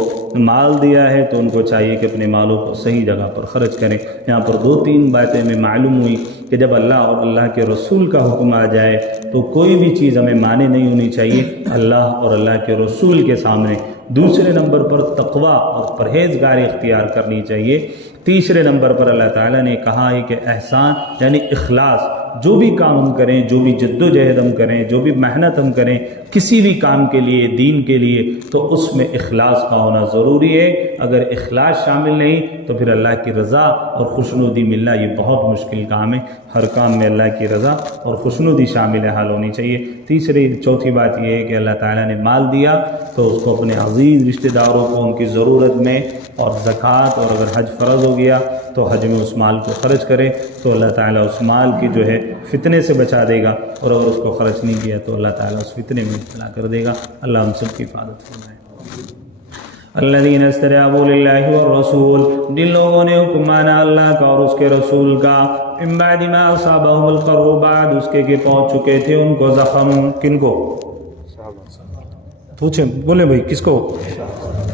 مال دیا ہے تو ان کو چاہیے کہ اپنے مالوں کو صحیح جگہ پر خرچ کریں. یہاں پر 2-3 باتیں ہمیں معلوم ہوئی کہ جب اللہ اور اللہ کے رسول کا حکم آ جائے تو کوئی بھی چیز ہمیں مانے نہیں ہونی چاہیے اللہ اور اللہ کے رسول کے سامنے. دوسرے نمبر پر تقویٰ اور پرہیزگاری اختیار کرنی چاہیے. تیسرے نمبر پر اللہ تعالیٰ نے کہا ہے کہ احسان یعنی اخلاص. جو بھی کام ہم کریں، جو بھی جد و جہد ہم کریں، جو بھی محنت ہم کریں کسی بھی کام کے لیے، دین کے لیے، تو اس میں اخلاص کا ہونا ضروری ہے. اگر اخلاص شامل نہیں تو پھر اللہ کی رضا اور خوشنودی ملنا یہ بہت مشکل کام ہے. ہر کام میں اللہ کی رضا اور خوشنودی شامل حال ہونی چاہیے. چوتھی بات یہ ہے کہ اللہ تعالیٰ نے مال دیا تو اس کو اپنے عزیز رشتہ داروں کو ان کی ضرورت میں اور زکوٰۃ اور اگر حج فرض ہو گیا تو حج میں اس مال کو خرچ کرے تو اللہ تعالیٰ اس مال کی جو ہے فتنے سے بچا دے گا. اور اگر اس کو خرچ نہیں کیا تو اللہ تعالیٰ اس فتنے میں مبتلا کر دے گا. اللہ ہم سب کی حفاظت فرمائے. الذین استجابوا للہ والرسول جن لوگوں نے حکم مانا اللہ کا اور اس کے رسول کا. من بعد ما اصابهم القرح بعد اس کے پہنچ چکے تھے ان کو زخم. کن کو؟ پوچھیں بولے بھائی کس کو؟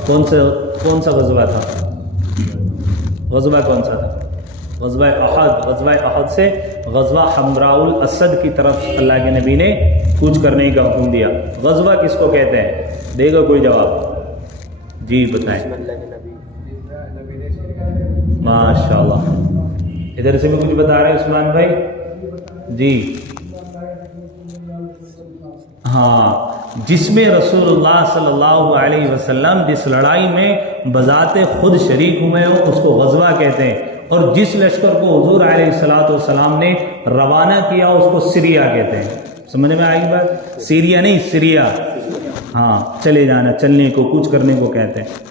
کون سا غزوہ تھا؟ غزوہ کون سا تھا؟ غزوہ احد. غزوہ احد سے غزوہ حمراء الاسد کی طرف اللہ کے نبی نے کوچ کرنے کا حکم دیا. غزوہ کس کو کہتے ہیں؟ دے گا کوئی جواب؟ جی بتائیں. ماشاء اللہ. ادھر سے بھی کچھ بتا رہے ہیں عثمان بھائی؟ جی ہاں، جس میں رسول اللہ صلی اللہ علیہ وسلم جس لڑائی میں بذات خود شریک ہوئے ہوں اس کو غزوہ کہتے ہیں. اور جس لشکر کو حضور علیہ السلام نے روانہ کیا اس کو سیریا کہتے ہیں. سمجھ میں آئی بات؟ سیریا نہیں سیریا. ہاں چلے جانا، چلنے کو، کوچ کرنے کو کہتے ہیں.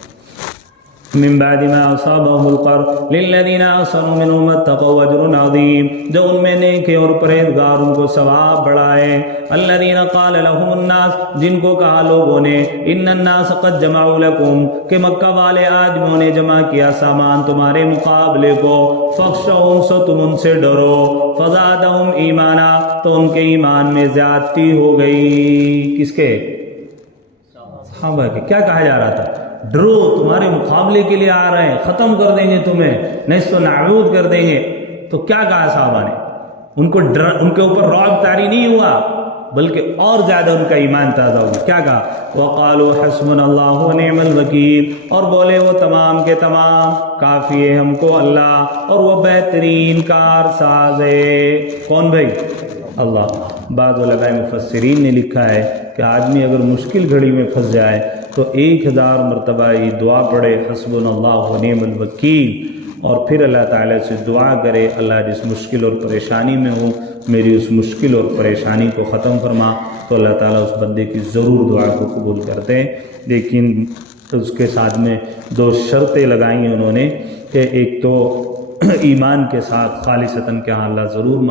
من بعد ما اصابهم القرح للذین احسنوا منهم اتقوا اجر عظیم جو ان میں نیک اور پرہیزگار ان کو ثواب بڑا ہے. الذین قال لهم الناس جن کو کہا لوگوں نے ان الناس قد جمعوا لكم کہ مکہ والے آدمیوں نے جمع کیا سامان تمہارے مقابلے کو. فاخشوهم سو تم ان سے ڈرو. فزادهم ایمانا تو ان کے ایمان میں زیادتی ہو گئی. کس کے؟ صحابہ کے. کیا کہا جا رہا تھا؟ ڈرو، تمہارے مقابلے کے لیے آ رہے ہیں، ختم کر دیں گے تمہیں، نیست و نابود کر دیں گے. تو کیا کہا صحابہ نے؟ ان کے اوپر رعب طاری نہیں ہوا بلکہ اور زیادہ ان کا ایمان تازہ ہوا. کیا کہا؟ وَقَالُوا حَسْبُنَا اللَّهُ وَنِعْمَ الْوَكِيلُ اور بولے وہ تمام کے تمام کافی ہے ہم کو اللہ اور وہ بہترین کار ساز ہے. کون بھائی؟ اللہ. بعض علماء مفسرین نے لکھا ہے کہ آدمی اگر مشکل گھڑی میں پھنس جائے تو 1000 مرتبہ یہ دعا پڑھے حسبنا اللہ ونعم الوکیل. اور پھر اللہ تعالیٰ سے دعا کرے اللہ جس مشکل اور پریشانی میں ہوں میری اس مشکل اور پریشانی کو ختم فرما، تو اللہ تعالیٰ اس بندے کی ضرور دعا کو قبول کرتے ہیں۔ لیکن اس کے ساتھ میں 2 شرطیں لگائی ہیں انہوں نے کہ ایک تو ایمان کے ساتھ خالصتاً کہ ہاں اللہ ضرور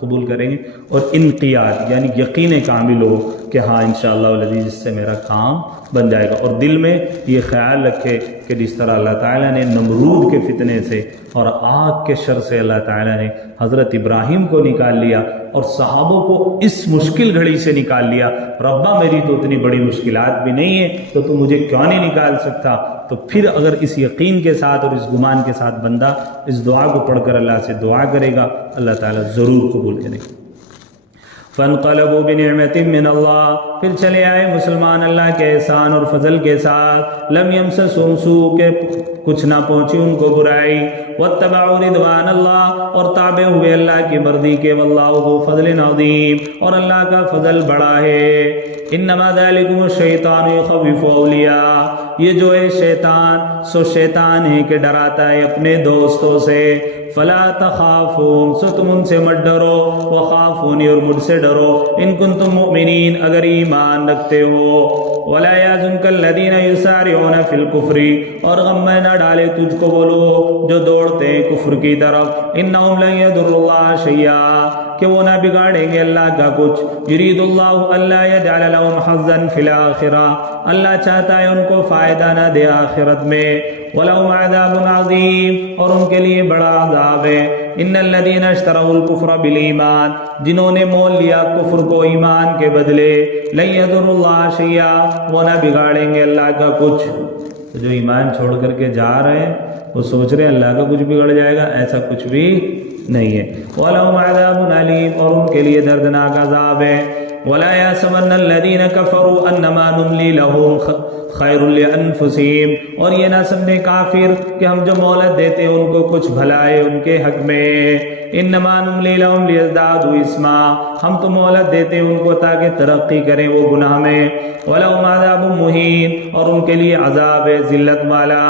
قبول کریں گے، اور انقیاد یعنی یقین کامل ہو کہ ہاں انشاءاللہ العزیز اس سے میرا کام بن جائے گا، اور دل میں یہ خیال رکھے کہ جس طرح اللہ تعالیٰ نے نمرود کے فتنے سے اور آگ کے شر سے اللہ تعالیٰ نے حضرت ابراہیم کو نکال لیا اور صحابوں کو اس مشکل گھڑی سے نکال لیا، ربا میری تو اتنی بڑی مشکلات بھی نہیں ہے تو مجھے کیوں نہیں نکال سکتا؟ تو پھر اگر اس یقین کے ساتھ اور اس گمان کے ساتھ بندہ اس دعا کو پڑھ کر اللہ سے دعا کرے گا اللہ تعالیٰ ضرور قبول کرے گا۔ فانقلبوا بنعمت من اللہ، پھر چلے آئے مسلمان اللہ کے احسان اور فضل کے ساتھ، لم یمسسہم سوء، کہ کچھ نہ پہنچی ان کو برائی، واتبعوا رضوان اللہ، اور تابع ہوئے اللہ کی مرضی کے، واللہ ذو فضل عظیم، اور اللہ کا فضل بڑا ہے۔ انما ذالکم الشیطان یخوف اولیاء، یہ جو ہے شیطان سو شیطان ہے کہ ڈراتا ہے اپنے دوستوں سے، فلا تخافون، سو تم ان سے مت ڈرو، وخافونی، اور مجھ سے ڈرو، ان کنتم مؤمنین، اگر ایمان رکھتے ہو، ولا یحزنک الذین یسارعون فی الکفر، اور غم میں نہ ڈالے تجھ کو وہ لوگ جو دوڑتے ہیں کفر کی طرف، انہم لن یضروا اللہ شیئا، کہ وہ نہ بگاڑیں گے اللہ کا کچھ، یرید اللہ الا یجعل لهم حظا فی الآخرہ، اللہ چاہتا ہے ان کو فائدہ نہ دے آخرت میں، وَلَهُمْ عَذَابٌ عَظِيمٌ، اور ان کے لیے بڑا عذاب ہے۔ ان الذین اشتروا الکفر بالایمان، جنہوں نے مول لیا کفر کو ایمان کے بدلے، لن یضروا اللہ شیئا، وہ نہ بگاڑیں گے اللہ کا کچھ۔ تو جو ایمان چھوڑ کر کے جا رہے ہیں وہ سوچ رہے ہیں اللہ کا کچھ بگڑ جائے گا، ایسا کچھ بھی نہیں ہے۔ وَلَهُمْ عَذَابٌ عَلِيمٌ، اور ان کے لیے دردناک عذاب ہے۔ وَلَا يَحْسَبَنَّ الَّذِينَ كَفَرُوا أَنَّمَا نُمْلِي لَهُمْ خَيْرٌ لِأَنفُسِهِمْ، اور یہ نہ سمجھے کافر کہ ہم جو مہلت دیتے ہیں ان کو کچھ بھلا ہے ان کے حق میں، انما نملی لهم لیزدادوا اثما، ہم تو مہلت دیتے ہیں ان کو تاکہ ترقی کریں وہ گناہ میں، وَلَهُمْ عَذَابٌ مُهِينٌ، اور ان کے لیے عذاب ہے ذلت والا۔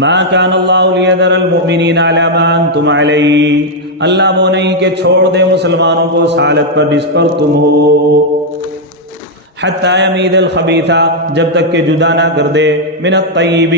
ما كان اللہ لیذر المؤمنین علی ما انتم علیہ، اللہ وہ نہیں کہ چھوڑ دے مسلمانوں کو اس حالت پر جس پر تم ہو، حتی یمیز الخبیث، جب تک کہ جدا نہ کر دے، من الطیب،